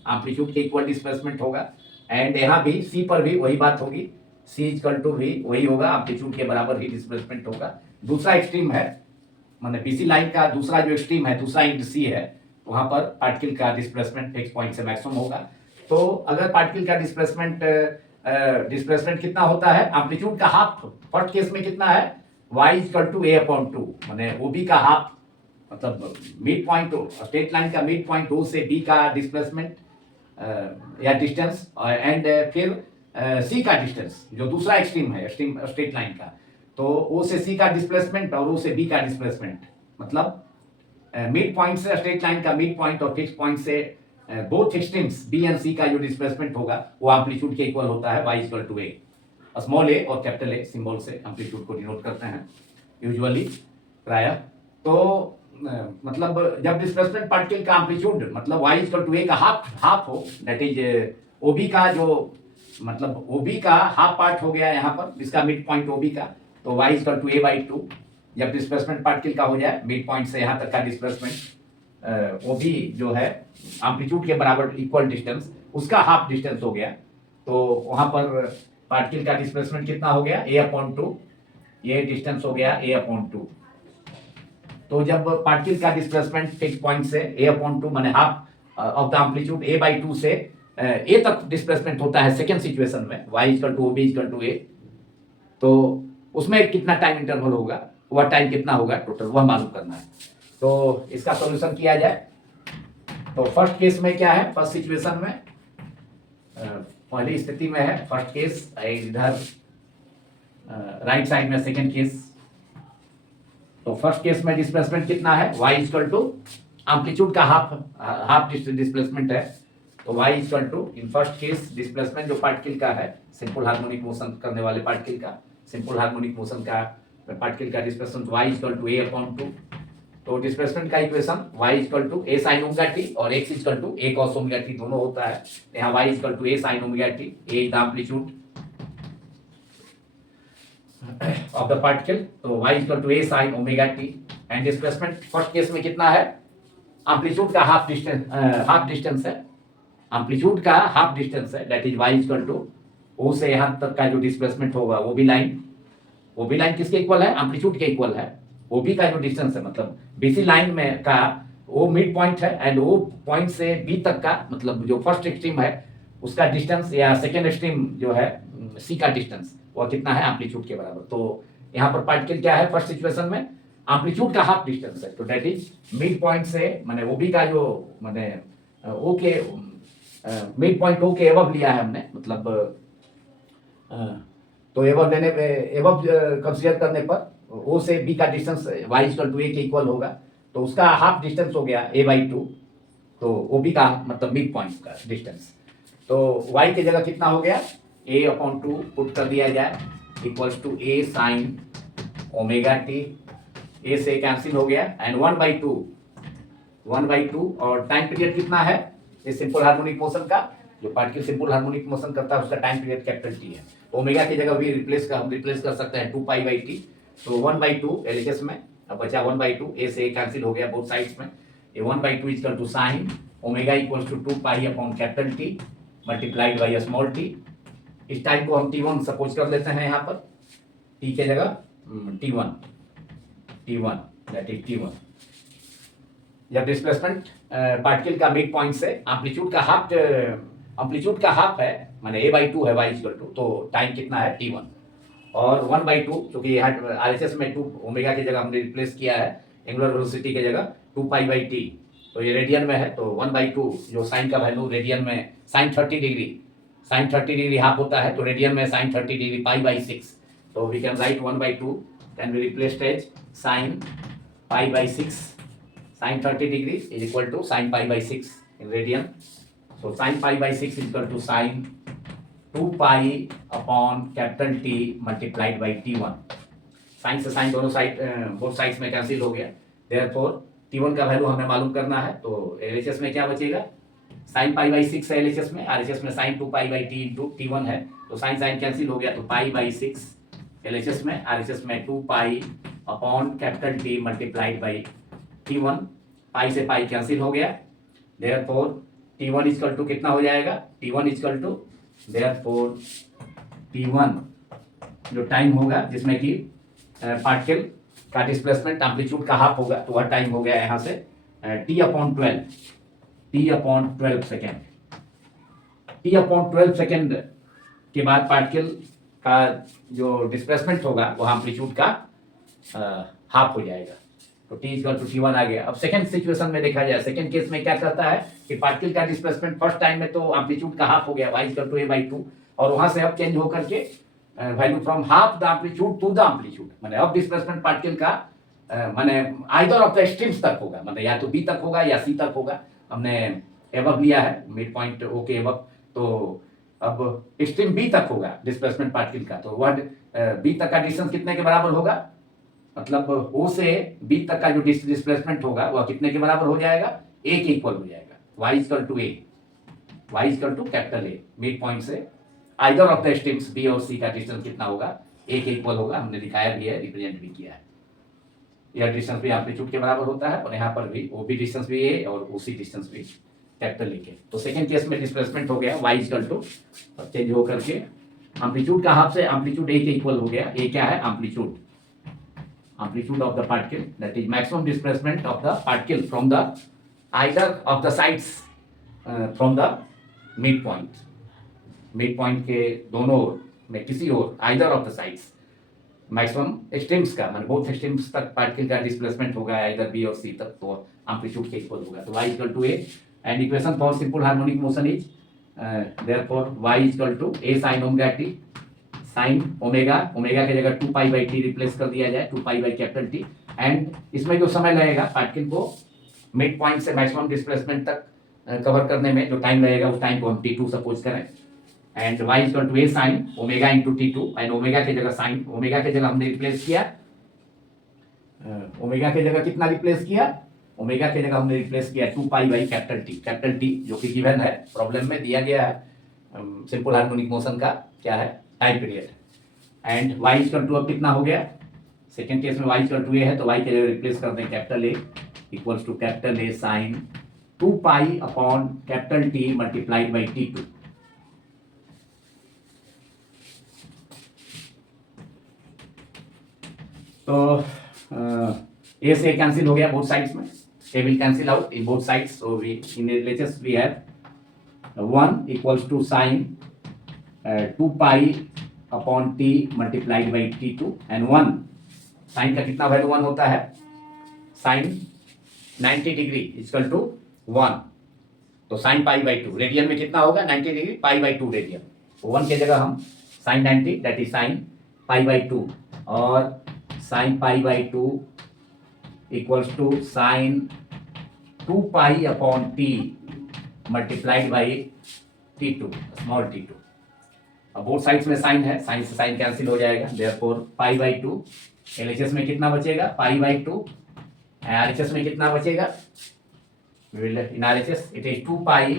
amplitude के इक्वल डिस्प्लेसमेंट होगा। एंड यहाँ भी C पर भी वही बात होगी, C इक्वल टू भी वही होगा, एम्पलीट्यूड के बराबर ही डिस्प्लेसमेंट होगा। दूसरा एक्सट्रीम है माने BC लाइन का दूसरा जो एक्सट्रीम है दूसरा इंड C है, वहाँ पर पार्टिकल का डिस्प्लेसमेंट फिक्स पॉइंट से मैक्सिमम होगा। तो अगर पार्टिकल का डिस्प्लेसमेंट कितना होता है, एम्पलीट्यूड का हाफ फर्स्ट केस में कितना है, y equal to a upon two माने OB का हाफ मतलब मिड पॉइंट स्ट्रेट लाइन का मिड पॉइंट O से B का डिस्प्लेसमेंट या डिस्टेंस एंड फिर C का डिस्टेंस जो दूसरा एक्सट्रीम है स्ट्रेट लाइन का, तो O से C का डिस्प्लेसमेंट और O से B का डिस्प्लेसमेंट मतलब मिड पॉइंट से स्ट्रेट लाइन का मिड पॉइंट और फिक्स पॉइंट से both extremes B and C का जो डिस्प्लेसमेंट होगा वो एम्पलीट्यूड के इक्वल होता है, y equal to a। Small a और कैपिटल A सिंबल से एम्पलीट्यूड को डिनोट करते हैं यूजुअली प्राय। तो मतलब जब डिस्प्लेसमेंट पार्टिकल का एम्पलीट्यूड मतलब y इक्वल टू a का हाफ हो दैट इज OB का जो मतलब OB का हाफ पार्ट हो गया यहाँ पर जिसका मिड पॉइंट OB का, तो y इक्वल टू a/2 जब डिस्प्लेसमेंट पार्टिकल का हो जाए मिड पॉइंट से यहाँ तक का डिस्प्लेसमेंट OB जो है एम्पलीट्यूड के बराबर इक्वल डिस्टेंस उसका हाफ डिस्टेंस हो गया, तो वहाँ पर पार्टिकल का डिस्प्लेसमेंट कितना हो गया a/2, ये डिस्टेंस हो गया a/2। तो जब पार्टिकल का डिस्प्लेसमेंट फिक्स पॉइंट से a/2 माने half of the amplitude a/2 से a तक डिस्प्लेसमेंट होता है सेकेंड सिचुएशन में y equal to OB equal to a, तो उसमें कितना टाइम इंटरवल होगा, वह टाइम कितना होगा टोटल वह मालूम करना है। तो इसका सॉल्यूशन किया जाए तो फर्स्ट केस में क्या है, फर्स्ट सिचुएशन में पहली स्थिति में है फर्स्ट केस इधर राइट साइड में सेकेंड केस। तो फर्स्ट केस में डिस्प्लेसमेंट कितना है, y इक्वल टू एम्पलीट्यूड का हाफ डिस्प्लेसमेंट है, तो y equal to in first case displacement जो पार्टिकल का है सिंपल हार्मोनिक मोशन करने वाले पार्टिकल का सिंपल हार्मोनिक मोशन का पार्टिकल का displacement y equal to a/2। तो डिस्प्लेसमेंट का equation y equal to a sin omega t और x equal to a cos omega t दोनों होता है। यहाँ y equal to a sin omega t, a is the amplitude of the particle, तो y equal to a sine omega t. And displacement first case में कितना है, amplitude का half distance है, एम्पलीट्यूड का हाफ डिस्टेंस है, that is y equal to o से यहाँ तक का जो डिस्प्लेसमेंट होगा वो भी लाइन किसके इक्वल है, एम्पलीट्यूड के इक्वल है। वो भी का जो डिस्टेंस है मतलब बीसी लाइन में का वो मिड पॉइंट है, एंड वो पॉइंट से बी तक का मतलब जो फर्स्ट एक्सट्रीम है उसका डिस्टेंस या सेकेंड एक्सट्रीम जो है सी का डिस्टेंस वो कितना है, एम्पलीट्यूड के बराबर। तो यहाँ पर पार्टिकल क्या है फर्स्ट सिचुएशन में, एम्पलीट्यूड का हाफ डिस्टेंस है, तो दैट इज मिड पॉइंट से माने ओ बी का जो माने ओ के मिड पॉइंट ओ के एबव लिया है हमने, मतलब तो एबव लेने पे एबव कंसीडर करने पर ओ से बी का डिस्टेंस y इक्वल टू ए के इक्वल होगा, तो उसका हाफ डिस्टेंस हो गया a/2, तो ओ बी का मतलब मिड पॉइंट का डिस्टेंस। तो y की जगह कितना हो गया, a/2 पुट कर दिया जाए equals to a sine omega t, a से कैंसिल हो गया, एंड 1/2 और टाइम पीरियड कितना है इस सिंपल हार्मोनिक मोशन का, जो पार्टिकल सिंपल हार्मोनिक मोशन करता है उसका टाइम पीरियड कैपिटल टी है। ओमेगा की जगह भी हम रिप्लेस कर सकते हैं 2π/t, तो 1/2 एलएचएस में अब बचा 1/2, a से कैंसिल हो गया बोथ साइड्स में, ये 1/2 equal to sine omega equals to 2π/T multiplied by small t. इस टाइम को हम t1 सपोज कर लेते हैं यहाँ पर, t के जगह t1 दैट इज t1। जब डिस्प्लेसमेंट पार्टिकल का मिड पॉइंट से एम्पलीट्यूड का हाफ है माने a/2 है y इक्वल टू, तो टाइम कितना है t1, और 1/2 क्योंकि यहाँ आरएचएस में 2 ओमेगा की जगह हमने रिप्लेस किया है एंगुलर वेलोसिटी की जगह 2π/t, तो ये रेडियन में है, तो 1/2 जो साइन का वैल्यू रेडियन में साइन 30 डिग्री हाफ होता है, तो रेडियन में साइन 30 डिग्री π/6, तो we can write 1/2 can be replaced as sine π/6, sine 30 degree is equal to sine π/6 in radian, so sin π/6 is equal to sin 2π/T multiplied by t1। Sine से sine दोनों side both sides में cancel हो गया, therefore t1 का value हमें मालूम करना है, तो एलएचएस में क्या बचेगा, sin π/6 है एलएचएस में, आरएचएस में sin 2π/T इंटू t1 है, तो साइन साइन कैंसिल हो गया, तो π/6 एलएचएस में, आरएचएस में 2π/T मल्टीप्लाइड बाई t1, पाई से पाई कैंसिल हो गया, देयरफॉर T1 इक्वल टू कितना हो जाएगा, T1 equal to therefore T1 जो टाइम होगा जिसमें कि पार्टिकल का डिस्प्लेसमेंट एम्पलीट्यूड का हाफ होगा, तो वह टाइम हो गया यहाँ से T/12 सेकेंड। T/12 सेकेंड के बाद पार्टिकल का जो डिस्प्लेसमेंट होगा वह एम्पलीट्यूड का हाफ हो जाएगा, तो T इक्वल टू T1 आ गया। अब सेकंड सिचुएशन में देखा जाए, सेकंड केस में क्या करता है कि पार्टिकल का डिस्प्लेसमेंट फर्स्ट टाइम में तो एम्पलीट्यूड का हाफ हो गया y इक्वल टू a/2, और वहां से अब चेंज होकर के value from half the amplitude to the amplitude, माने अब डिस्प्लेसमेंट पार्टिकल का माने आइदर ऑफ द एक्सट्रीम्स तक होगा, माने या तो b तक होगा या c तक होगा। हमने एबव लिया है मिड पॉइंट ओ के एबव, तो अब एक्सट्रीम b तक होगा डिस्प्लेसमेंट पार्टिकल का, तो वह b तक का डिस्टेंस कितने के बराबर होगा, मतलब O से B तक का जो डिस्प्लेसमेंट होगा वह कितने के बराबर हो जाएगा, A के इक्वल हो जाएगा, y equal to A, y equal to capital A, mid point से either of the extremes B और C का डिस्टेंस कितना होगा, A के इक्वल होगा, हमने दिखाया भी है, रिप्रेजेंट भी किया है। यह डिस्टेंस भी एम्पलीट्यूड के बराबर होता है, और यहाँ पर भी OB डिस्टेंस भी A और OC डिस्टेंस भी कैपिटल A के। तो सेकेंड केस में डिस्प्लेसमेंट हो गया y इक्वल टू चेंज होकर के एम्पलीट्यूड का हाफ से एम्पलीट्यूड A के इक्वल हो गया। A क्या है, amplitude of the particle, that is maximum displacement of the particle from the either of the sides from the midpoint के दोनों ओर में किसी ओर either of the sides maximum extremes का माने बोथ एक्सट्रीम्स तक पार्टिकल का डिस्प्लेसमेंट होगा either B और C तक, तो एम्पलीट्यूड के इक्वल होगा, तो y equal to A, and equation for simple harmonic motion is therefore y equal to A sin omega t, sine omega की जगह 2π/T रिप्लेस कर दिया जाए, 2π/T, एंड इसमें जो समय लगेगा पार्टिकल को मिड पॉइंट से मैक्सिमम डिस्प्लेसमेंट तक कवर करने में जो टाइम लगेगा उस टाइम को हम T2 सपोज करें, and y equal to A sine omega into T2, and omega की जगह साइन ओमेगा की जगह हमने रिप्लेस किया, ओमेगा की जगह कितना रिप्लेस किया, ओमेगा की जगह हमने रिप्लेस किया 2π/T जो कि गिवन है प्रॉब्लम में दिया गया है सिंपल हार्मोनिक मोशन का क्या है time period, and y equal to अब कितना हो गया, सेकेंड केस में वाई इक्वल टू ए है तो वाई के जगह रिप्लेस कर दें capital A equals to capital A sine 2 pi upon capital T multiplied by T2। तो ए से कैंसिल हो गया बोथ साइड्स में, A will cancel out in both sides, so we in LHS we have 1 equals to sine 2 pi upon T multiplied by T2 and 1 sine का कितना value 1 होता है, sign 90 degree equal to 1, तो sine pi by 2 radian में कितना होगा 90 degree pi by 2 radian, तो 1 के जगह हम sine 90 that is sine pi by 2 और sine pi by 2 equals to sine 2 pi upon T multiplied by T2 small T2। अब बोथ साइड्स में साइन है, साइन से साइन कैंसिल हो जाएगा, देयरफॉर पाई बाई 2 एलएचएस में कितना बचेगा पाई बाई 2, आरएचएस में कितना बचेगा, in RHS it is 2 pi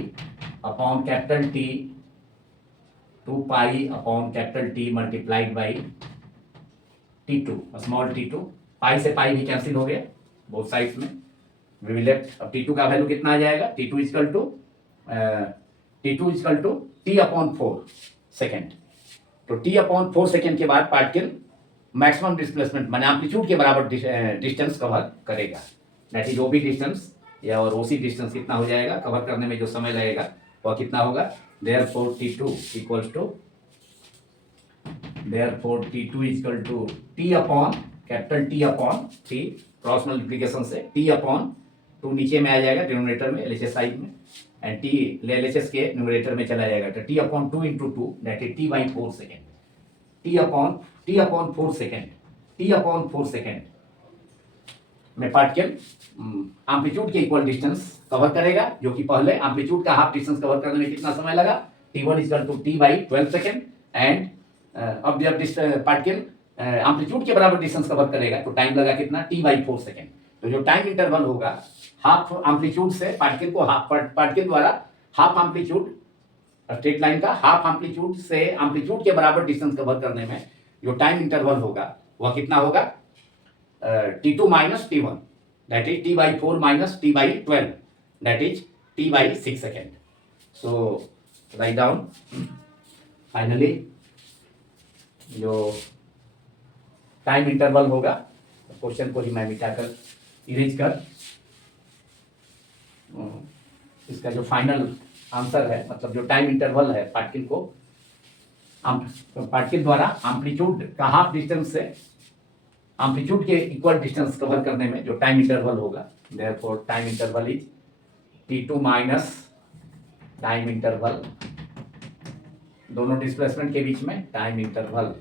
upon capital t, 2 pi upon capital T multiplied by T2 small T2, pi से पाई भी कैंसिल हो गया बोथ साइड्स में, वी विल लेफ्ट अब T2 का वैल्यू कितना आ जाएगा, T2 equal to T upon 4 second, तो T अपॉन 4 सेकेंड के बाद पार्टिकल मैक्सिमम डिस्प्लेसमेंट माने एम्पलीट्यूड के बराबर डिस्टेंस कवर करेगा, दैट इज ओबी डिस्टेंस या और ओसी डिस्टेंस कितना हो जाएगा, कवर करने में जो समय लगेगा वह कितना होगा, therefore T2 equals to T upon capital T upon T cross multiplication से T अपॉन 2 नीचे में आ जाएगा डिनोमिनेटर में एलएचएस साइड में एंड T एलएचएस के न्यूमरेटर में चला जाएगा, तो T upon 2 into 2 that is T by 4 second, T upon 4 second में पार्टिकल एम्पलीट्यूड के इक्वल डिस्टेंस कवर करेगा, जो कि पहले एम्पलीट्यूड का हाफ डिस्टेंस कवर करने में कितना समय लगा, T1 equal to T by 12 second and अब जब पार्टिकल एम्पलीट्यूड के बराबर डिस्टेंस कवर करेगा तो टाइम लगा कितना T बाई 4 सेकेंड, तो जो टाइम इंटरवल होगा हाफ एम्पलीट्यूड से पार्टिकल द्वारा हाफ एम्पलीट्यूड स्ट्रेट लाइन का हाफ एम्पलीट्यूड से एम्पलीट्यूड के बराबर डिस्टेंस कवर करने में जो टाइम इंटरवल होगा वह कितना होगा, T2 minus T1 that is T by 4 minus T by 12 that is T by 6 second. So write down finally जो टाइम इंटरवल होगा, क्वेश्चन को ही मैं मिटाकर इरेज कर इसका जो फाइनल आंसर है, मतलब जो टाइम इंटरवल है पार्टिकल को पार्टिकल द्वारा एम्पलीट्यूड का हाफ डिस्टेंस से एम्पलीट्यूड के इक्वल डिस्टेंस कवर करने में जो टाइम इंटरवल होगा, therefore time interval is T2 minus time interval, दोनों डिस्प्लेसमेंट के बीच में time interval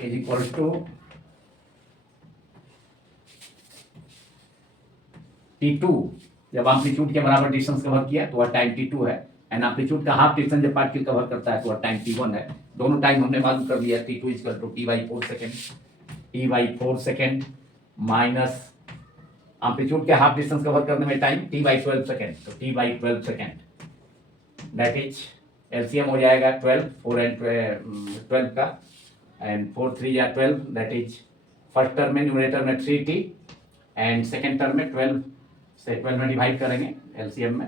is equal to T2 जब एम्पलीट्यूड के बराबर डिस्टेंस कवर किया तो वह टाइम T2 है एंड एम्पलीट्यूड का हाफ डिस्टेंस जब पार्टिकल कवर करता है तो वह टाइम T1 है, दोनों टाइम हमने मालूम कर लिया, T2 equal to T by 4 second minus amplitude के हाफ डिस्टेंस कवर करने में टाइम T बाई 12 सेकेंड, तो T by 12 second that is LCM हो जाएगा 12 4 एंड 12 का एंड 4 3 या 12 दैट इज फर्स्ट टर्म में न्यूमरेटर में 3T एंड सेकेंड टर्म में 12 से 12 में डिवाइड करेंगे एलसीएम में,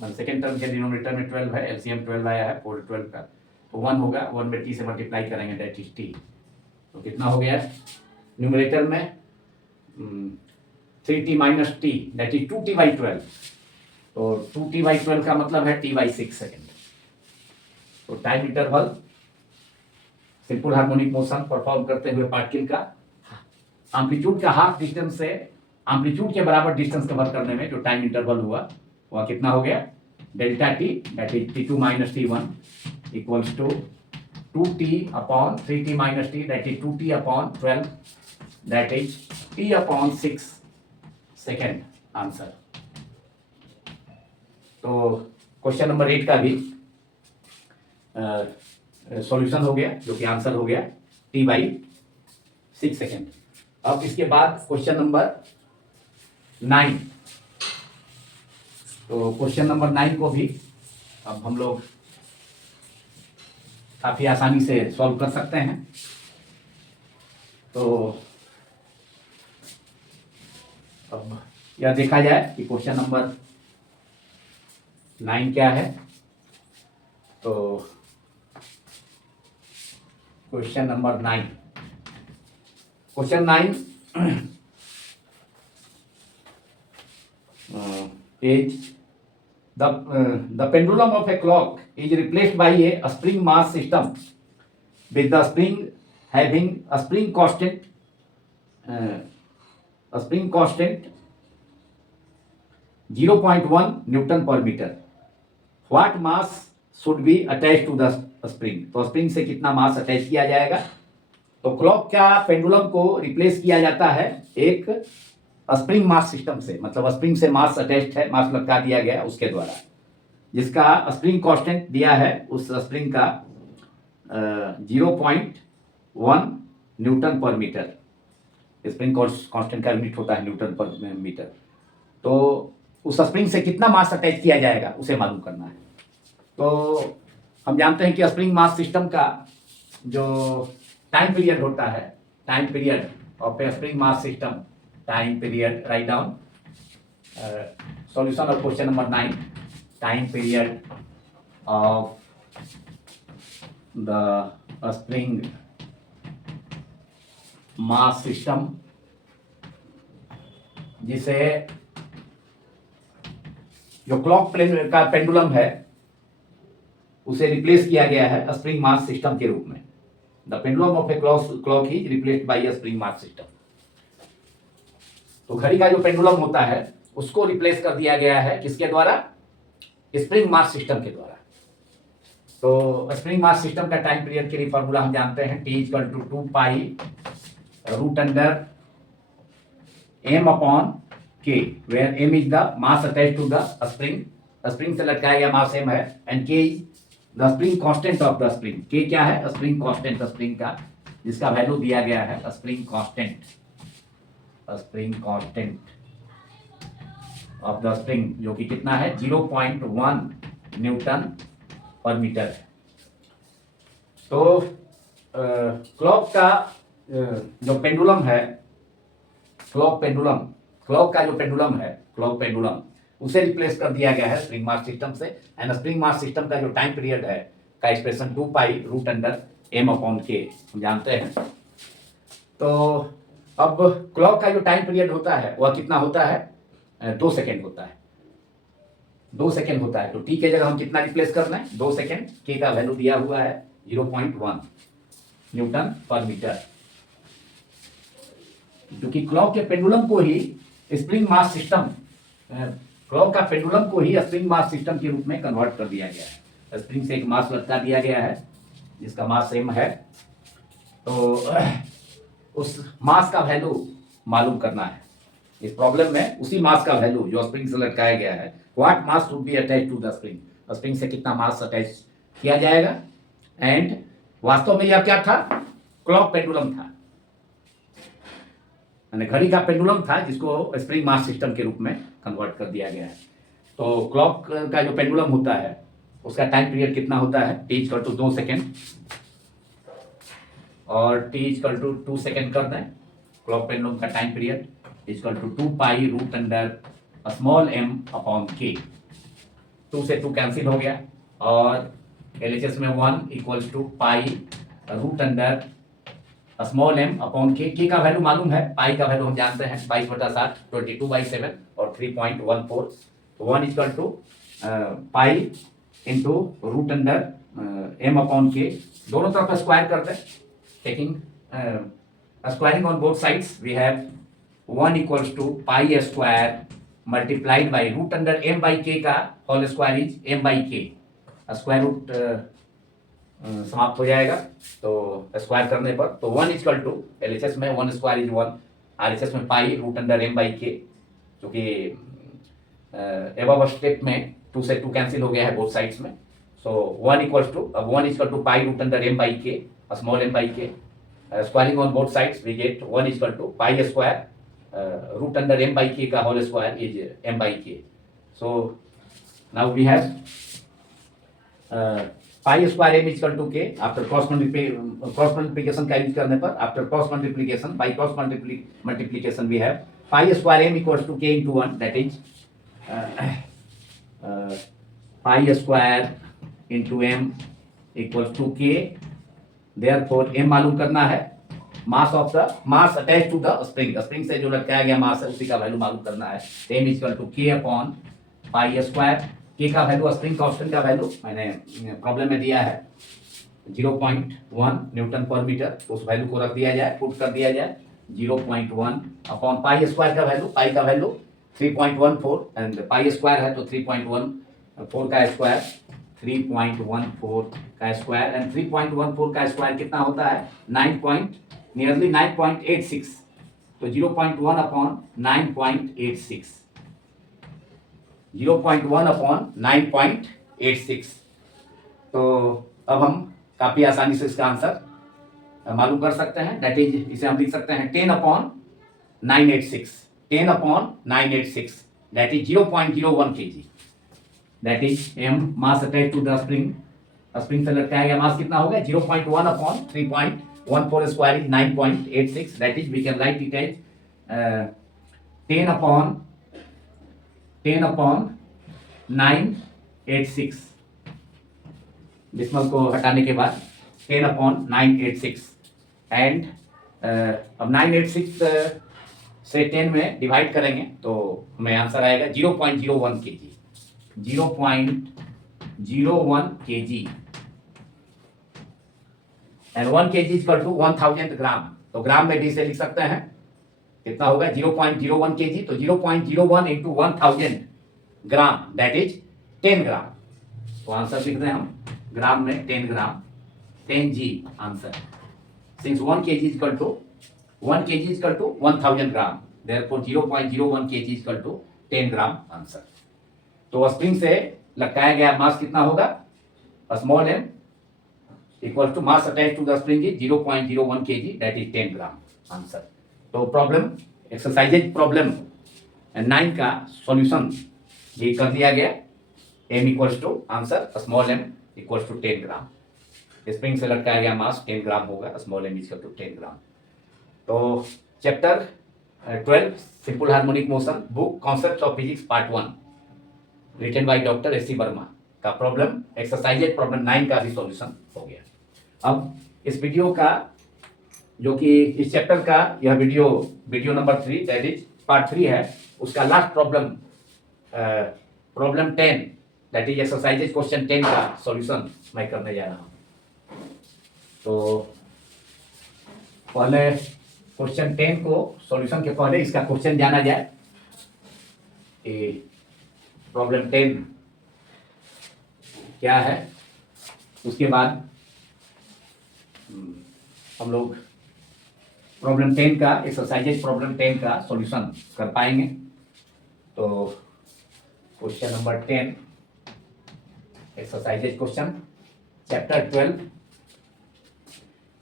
मतलब सेकेंड टर्म के डिनोमिनेटर में 12 है, एलसीएम 12 आया है 4 12 का, तो 1 होगा, 1 में T से मल्टीप्लाई करेंगे दैट इज T, तो कितना हो गया न्यूमरेटर में 3T minus T that is 2T by 12, तो 2T बाई 12 का मतलब है T बाई 6 सेकेंड, तो time interval simple harmonic motion perform करते हुए पार्टिकल का एम्पलीट्यूड का हाफ डिस्टेंस से एम्पलीट्यूड के बराबर डिस्टेंस कवर करने में जो टाइम इंटरवल हुआ वह कितना हो गया, delta T that is T2 minus T1 equals to 2T upon 3T minus T that is 2T upon 12 that is T upon 6 second answer. तो क्वेश्चन नंबर 8 का भी सॉल्यूशन हो गया, जो कि आंसर हो गया T बाई 6 सेकेंड। अब इसके बाद क्वेश्चन नंबर 9, तो क्वेश्चन नंबर 9 को भी अब हम लोग काफ़ी आसानी से सॉल्व कर सकते हैं। तो अब यह देखा जाए कि क्वेश्चन नंबर 9 क्या है। तो question number 9 is the pendulum of a clock is replaced by a spring mass system with the spring having a spring constant 0.1 Newton per meter. What mass should be attached to the spring? तो spring से कितना मास attach किया जाएगा? तो clock का pendulum को replace किया जाता है एक स्प्रिंग मास सिस्टम से, मतलब स्प्रिंग से मास अटैच्ड है, मास लटका दिया गया उसके द्वारा, जिसका स्प्रिंग कांस्टेंट दिया है, उस स्प्रिंग का 0.1 न्यूटन पर मीटर। स्प्रिंग कांस्टेंट का यूनिट होता है न्यूटन पर मीटर। तो उस स्प्रिंग से कितना मास अटैच किया जाएगा उसे मालूम करना है। तो हम जानते हैं कि स्प्रिंग मास सिस्टम का जो टाइम पीरियड होता है, time period of A spring mass system, time period, write down solution of question number 9, time period of the spring mass system, जिसे जो क्लॉक का पेंडुलम है उसे रिप्लेस किया गया है स्प्रिंग मास सिस्टम के रूप में। The pendulum of a clock is replaced by a spring mass system. तो घड़ी का जो पेंडुलम होता है उसको रिप्लेस कर दिया गया है किसके द्वारा? स्प्रिंग मास सिस्टम के द्वारा। तो स्प्रिंग मास सिस्टम का टाइम पीरियड के लिए फॉर्मूला हम जानते हैं, T = 2 pi root under m upon k, where m is the mass attached to the spring. Spring से लटकाया गया मास m है, and k is the spring constant of the spring. k क्या है? स्प्रिंग कांस्टेंट स्प्रिंग का, जिसका value दिया गया है spring constant of the spring, जो कि कितना है? 0.1 न्यूटन पर मीटर है। तो क्लॉक का जो पेंडुलम है, क्लॉक का जो पेंडुलम है, क्लॉक पेंडुलम, उसे रिप्लेस कर दिया गया है स्प्रिंग मास सिस्टम से। एंड स्प्रिंग मास सिस्टम का जो टाइम पीरियड है का expression 2 pi root under m upon k हम जानते हैं। तो अब क्लॉक का जो टाइम पीरियड होता है वह कितना होता है? 2 सेकेंड होता है। 2 सेकेंड होता है। तो t के जगह हम कितना रिप्लेस करना है? 2 सेकेंड। k का वैल्यू दिया हुआ है 0.1 न्यूटन पर मीटर, क्योंकि क्लॉक के पेंडुलम को ही स्प्रिंग मास सिस्टम, क्लॉक का पेंडुलम को ही स्प्रिंग मास सिस्टम के रूप में कन्वर्ट कर दिया गया है। स्प्रिंग से एक मास लटका दिया गया है जिसका मास m है। तो उस मास का वैल्यू मालूम करना है इस प्रॉब्लम में। उसी मास का वैल्यू जो स्प्रिंग से लटकाया गया है, what mass should be attach to the spring, spring से कितना मास अटैच किया जाएगा। एंड वास्तव में यह क्या था? क्लॉक पेंडुलम था, घड़ी का पेंडुलम था जिसको स्प्रिंग मास सिस्टम के रूप में कन्वर्ट कर दिया गया है। तो क्लॉक का जो पेंडुलम होता है उसका टाइम पीरियड कितना होता है? T = 2 सेकेंड और T = 2 सेकेंड कर दें। क्लॉक पेंडुलम का time period = 2 pi root under small m upon k। 2 से 2 कैंसिल हो गया और LHS में 1 = pi root under small m upon k। k का वैल्यू मालूम है, पाई का वैल्यू हम जानते हैं 22/7, 22/7 और 3.14। 1 = pi into root under m upon k। दोनों तरफ स्क्वायर करते हैं, taking squaring on both sides. We have 1 = pi square multiplied by root under m by k का whole square is m by k। Square root समाप्त हो जाएगा तो square करने पर। तो 1 = LHS में 1 स्क्वायर इज 1, RHS में pi root under m by k, जो कि एबव स्टेप में 2 से 2 कैंसिल हो गया है बोथ साइड्स में। So 1 = pi root under m by k, small m by k। Squaring on both sides we get 1 = pi square root under m by k का whole square is m by k। So now we have pi square m equal to k after cross multiplication का use करने पर, after cross multiplication by cross multiplication we have pi square m equal to के into 1 that is pi square into m equal to k. Therefore m मालूम करना है, mass of the mass attach to the spring, spring से जो लटकाया गया मास है उसी का वैल्यू मालूम करना है। एम इक्वल टू के अपॉन पाई स्क्वायर, के का वैल्यू स्प्रिंग कांस्टेंट का वैल्यू मैंने प्रॉब्लम में दिया है 0.1 न्यूटन पर मीटर, तो उस वैल्यू को रख दिया जाए, पुट कर दिया जाए 0.1 अपॉन पाई स्क्वायर का वैल्यू, पाई का वैल्यू 3.14 एंड पाई स्क्वायर है तो 3.14 का स्क्वायर, 3.14 का स्क्वायर एंड 3.14 का स्क्वायर कितना होता है नियरली 9.86, तो 0.1 अपॉन 9.86, 0.1 अपॉन 9.86। तो अब हम काफी आसानी से इसका आंसर मालूम कर सकते हैं, दैट इज इसे हम लिख सकते हैं 10 upon 986, 10 upon 986 that is 0.01 kg, that is m mass attach to the spring, spring से लटकाया गया मास कितना होगा 0.1 upon 3.14 square is 9.86, that is we can write it as 10 upon 986, decimal को हटाने के बाद 10 अपॉन 986 एंड अब 986 से 10 में डिवाइड करेंगे तो हमें आंसर आएगा 0.01 kg, 0.01 kg and 1 kg equal to 1000 gram, तो ग्राम में भी इसे लिख सकते हैं, कितना होगा 0.01 kg, तो 0.01 into 1000 gram that is 10 gram, तो आंसर लिख दें हम ग्राम में 10 gram, 10 g answer, since 1 kg equal to 1000 gram, therefore 0.01 kg equal to 10 gram answer. तो स्प्रिंग से लटकाया गया मास कितना होगा, small m equal to mass attach to the spring is 0.01 kg that is 10 gram answer. तो problem exercises problem 9 का solution ये कर दिया गया, m equals to answer small m equals to 10 gram, spring से लटकाया गया मास 10 ग्राम होगा, small m equal to 10 gram. तो chapter 12 simple harmonic motion, book concepts of physics part 1 written by doctor S C Verma का problem exercises problem 9 का भी solution हो गया। अब इस वीडियो का जो कि इस चैप्टर का यह video number 3 that is part 3 है, उसका last problem 10 that is exercises question 10 का सॉल्यूशन मैं करने जा रहा हूं। तो पहले क्वेश्चन 10 को सॉल्यूशन के पहले इसका क्वेश्चन जाना जाए, प्रॉब्लम 10 क्या है, उसके बाद हम लोग प्रॉब्लम 10 का एक्सरसाइजेज प्रॉब्लम 10 का सॉल्यूशन कर पाएंगे। तो question number 10 exercises question chapter 12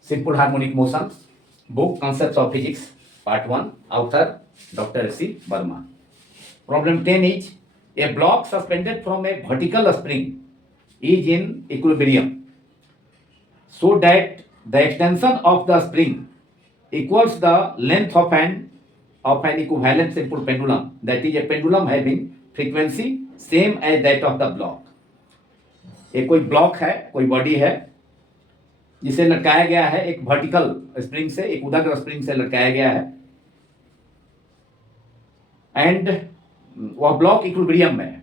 simple harmonic motion, book concepts of physics part 1 author doctor S C Verma. Problem 10 is a block suspended from a vertical spring is in equilibrium so that the extension of the spring equals the length of an equivalent simple pendulum, that is a pendulum having frequency same as that of the block। एक कोई block है, कोई body है जिसे लटकाया गया है एक वर्टिकल स्प्रिंग से, एक ऊर्ध्वाधर स्प्रिंग से लटकाया गया है एंड वह ब्लॉक इक्विलिब्रियम में है,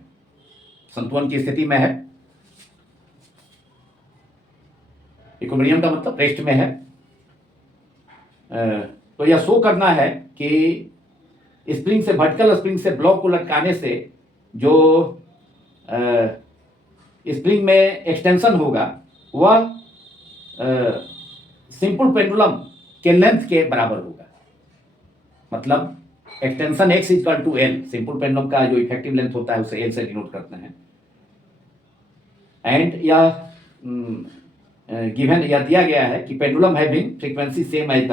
संतुलन की स्थिति में है। इक्विलिब्रियम का मतलब रेस्ट में है। तो यह शो करना है कि स्प्रिंग से वर्टिकल स्प्रिंग से ब्लॉक को लटकाने से जो स्प्रिंग में एक्सटेंशन होगा वह सिंपल पेंडुलम के लेंथ के बराबर होगा, मतलब extension x equal to L, simple pendulum का जो इफेक्टिव लेंथ होता है उसे एल से डिनोट करते हैं। एंड यह गिवन यह दिया गया है कि pendulum having frequency same as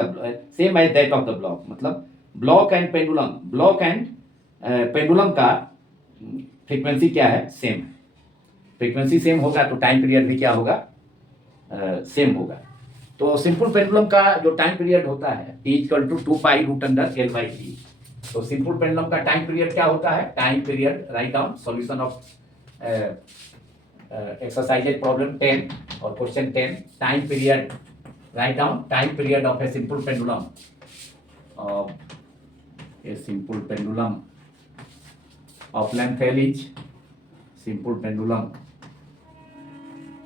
that of the block, मतलब ब्लॉक एंड पेंडुलम का फ्रीक्वेंसी क्या है, सेम है। फ्रीक्वेंसी सेम होगा तो टाइम पीरियड भी क्या होगा, सेम होगा। तो सिंपल पेंडुलम का जो टाइम पीरियड होता है T equal to 2 pi root under L/T। तो सिंपल पेंडुलम का टाइम पीरियड क्या होता है? Time period, write down solution of exercise problem 10 or question 10. Time period, write down time period of a simple pendulum of length L is simple pendulum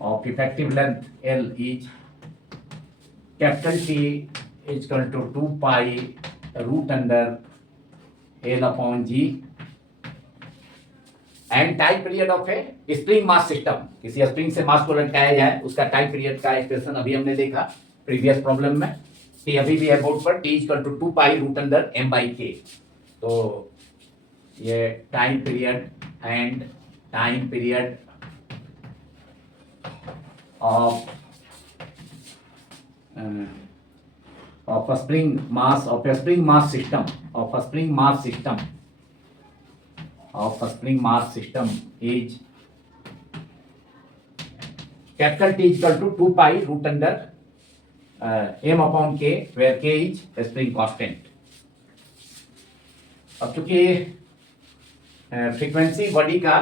of effective length L is capital T is equal to 2 pi root under L upon G and time period of A spring mass system. किसी spring से मास को लटकाया जाए उसका time period का expression अभी हमने देखा प्रीवियस प्रॉब्लम में। टी अभी भी है बोर्ड पर, T equal to 2 pi root under m by k. तो ये time period and time period of spring mass of a spring mass system is capital T is equal to 2 pi root under m upon k, where k is a spring constant। अब चूंकि frequency body का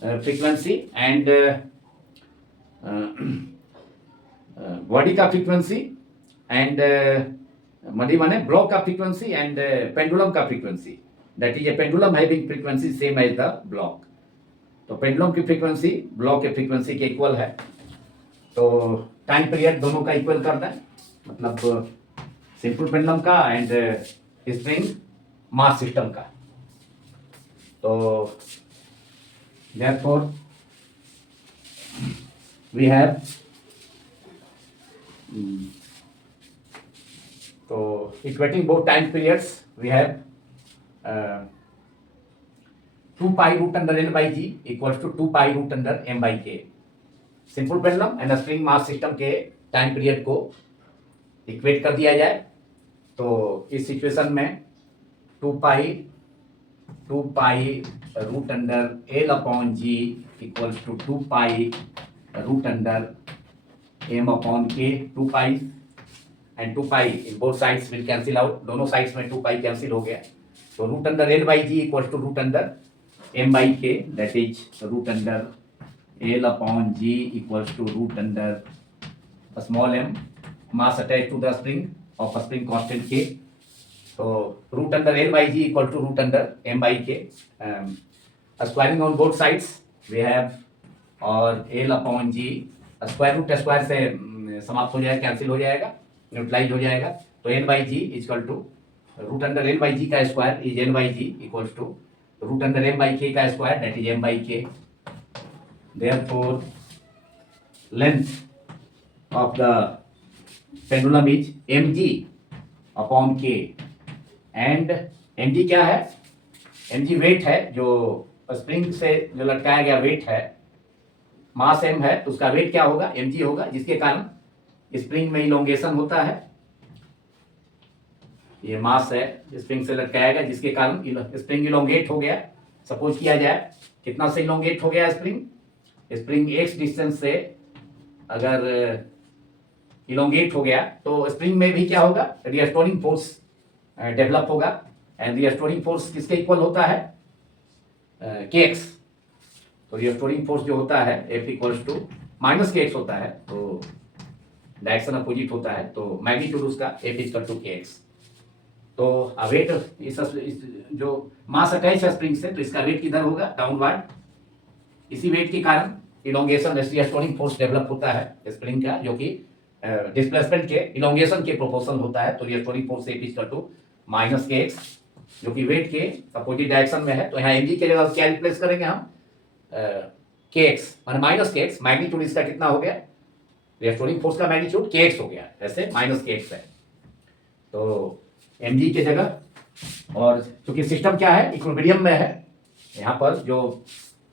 frequency and body का frequency and body माने block का frequency and pendulum का frequency, that is a pendulum having frequency same as the block। तो pendulum की frequency block के फ्रीक्वेंसी के इक्वल है। तो टाइम पीरियड दोनों का इक्वल करना है, मतलब सिंपल पेंडुलम का एंड स्प्रिंग मास सिस्टम का। तो therefore we have तो equating both time periods we have 2 pi root under L by G equals to 2 pi root under M by K। Simple pendulum and spring mass system के time period को equate कर दिया जाए तो इस situation में 2 pi root under L upon G equals to 2 pi root under M upon K। 2 pi and 2 pi in both sides will cancel out, दोनों sides में 2 पाई कैंसिल हो गया। तो root under L by G equal to root under M by K, that is root under L upon G equals to root under small m, mass attached to the spring of a spring constant K। So root under L by G equal to root under M by K। Squaring on both sides we have और L upon G square root square से समाप्त हो जाएगा, cancel हो जाएगा, neutralise हो जाएगा। तो L by G equal to root under L by G का square is L by G equals to root under M by K का square that is M by K। Therefore length of the pendulum is mg upon K and mg क्या है? mg wait है, जो spring से जो लटकाया गया wait है, मास m है तो उसका वेट क्या होगा? mg होगा, जिसके कारण स्प्रिंग में इलोंगेशन होता है। ये मास है स्प्रिंग से लटकाया गया जिसके कारण स्प्रिंग इलोंगेट हो गया। सपोज किया जाए कितना से इलोंगेट हो गया स्प्रिंग x डिस्टेंस से अगर इलोंगेट हो गया तो स्प्रिंग में भी क्या होगा? रिस्टोरिंग फोर्स डेवलप होगा एंड रिस्टोरिंग फोर्स किसके इक्वल होता है? kx। तो रिस्टोरिंग फोर्स जो होता है F equals to minus kx होता है, तो डायरेक्शन अपोजिट होता है, तो मैग्नीट्यूड उसका F इक्वल टू kx। तो वेट इस जो मास अटैच है स्प्रिंग से तो इसका वेट किधर होगा? डाउनवर्ड। इसी वेट के कारण इलोंगेशन रिस्टोरिंग फोर्स डेवलप होता है स्प्रिंग का, जो कि डिस्प्लेसमेंट के इलोंगेशन के प्रोपोर्शनल होता है। तो restoring force F equal to minus kx जो कि वेट के अपोजिट डायरेक्शन में है। तो यहाँ mg के जगह क्या रिप्लेस करेंगे हम? kx माने माइनस kx। मैग्नीट्यूड इसका कितना हो गया? रिस्टोरिंग फोर्स का मैग्नीट्यूड kx हो गया, ऐसे माइनस kx है तो mg के जगह। और क्योंकि सिस्टम क्या है? इक्विलिब्रियम में है। यहाँ पर जो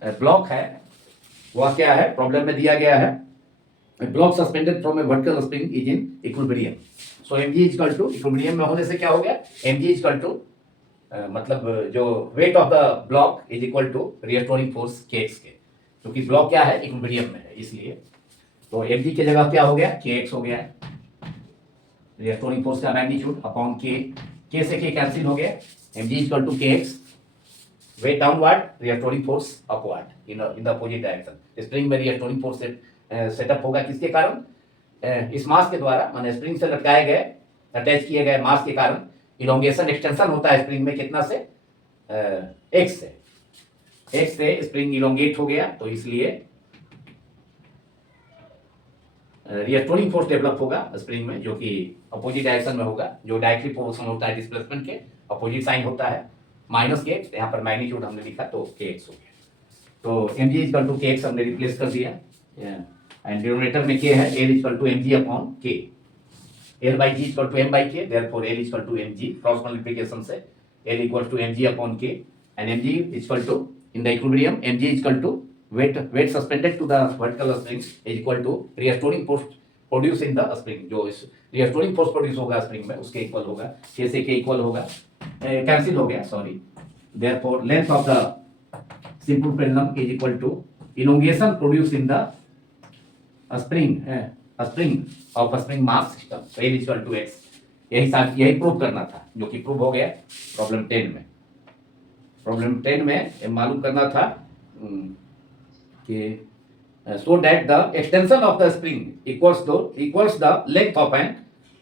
ब्लॉक है वह क्या है? प्रॉब्लम में दिया गया है block suspended from a vertical spring is in equilibrium. So mg equal to equilibrium में होने से क्या हो गया? mg इक्वल टू मतलब जो weight of the block is equal to restoring force kx के, क्योंकि ब्लॉक क्या है? इक्विलिब्रियम में है इसलिए। तो mg की जगह क्या हो गया, kx हो गया है। रिएक्टोरिंग फोर्स का मैग्नीट्यूड अपॉन k से k कैंसिल हो गया, mg equal to kx, weight downward, restoring force upward in the opposite direction. Spring में रिएक्टोरिंग फोर्स सेटअप होगा किसके कारण, इस मास के द्वारा, माने स्प्रिंग से लटकाए गए, अटैच किए गए मास के कारण इलोंगेशन एक्सटेंशन होता है स्प्रिंग में, कितना से, x से स्प्रिंग इलोंगेट हो गया, तो इसलिए रिएक्टोरिंग फोर्स डेवलप होगा स्प्रिंग में, जो कि अपोजिट डायरेक्शन में होगा। जो डायरेक्टली प्रोपोर्शनल होता है डिस्प्लेसमेंट के, अपोजिट साइन होता है माइनस के एक्स, यहाँ पर मैग्नीट्यूड हमने लिखा तो के एक्स हो गया। तो m g equal to k x हमने रिप्लेस कर दिया, एंड डिनोमिनेटर में के है, l equal to m g upon k, l by g equal to m by k, therefore l equal to m g, cross multiplication से l equal to m g upon k, and m g equal to in the equilibrium m g equal to weight suspended to the vertical spring is equal to restoring force produced in the spring। जो इस restoring force produce होगा spring में उसके equal होगा, k से k equal होगा, cancel हो गया, sorry. therefore length of the simple pendulum is equal to elongation produced in the spring of a spring mass system, so L is equal to x। यही prove करना था, जो कि prove हो गया प्रॉब्लम 10 में। प्रॉब्लम 10 में मालूम करना था कि so that the extension of the spring equals the length of an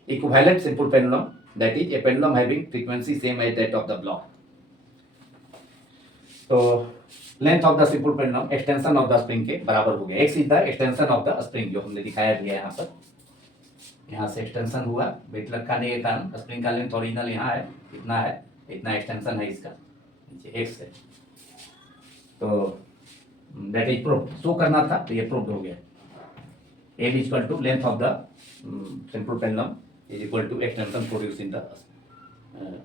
equivalent simple pendulum, that is a pendulum having frequency same as that of the block। तो length of the simple pendulum extension of the spring के बराबर हो गया, x is the extension of the spring, जो हमने दिखाया भी है यहाँ पर। यहाँ से एक्सटेंशन हुआ वेट लटकाने के कारण, स्प्रिंग का लेंथ ओरिजिनल यहाँ है, इतना है, इतना एक्सटेंशन है इसका, नीचे x है, तो दैट इज प्रूव, शो करना था, तो ये प्रूव हो गया। L equal to length of the simple pendulum is equal to extension produce in the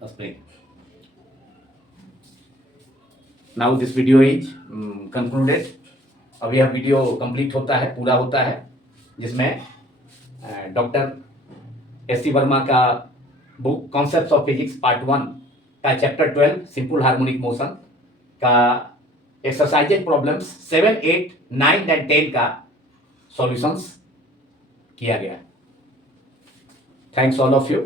spring. Now this video is concluded. अब यह वीडियो कंप्लीट होता है, पूरा होता है, जिसमें डॉक्टर एस सी वर्मा का book concepts of physics part 1 का चैप्टर 12 सिंपल हार्मोनिक मोशन का एक्सरसाइजेज प्रॉब्लम्स 7, 8, 9 एंड 10 का सॉल्यूशंस किया गया। Thanks all of you.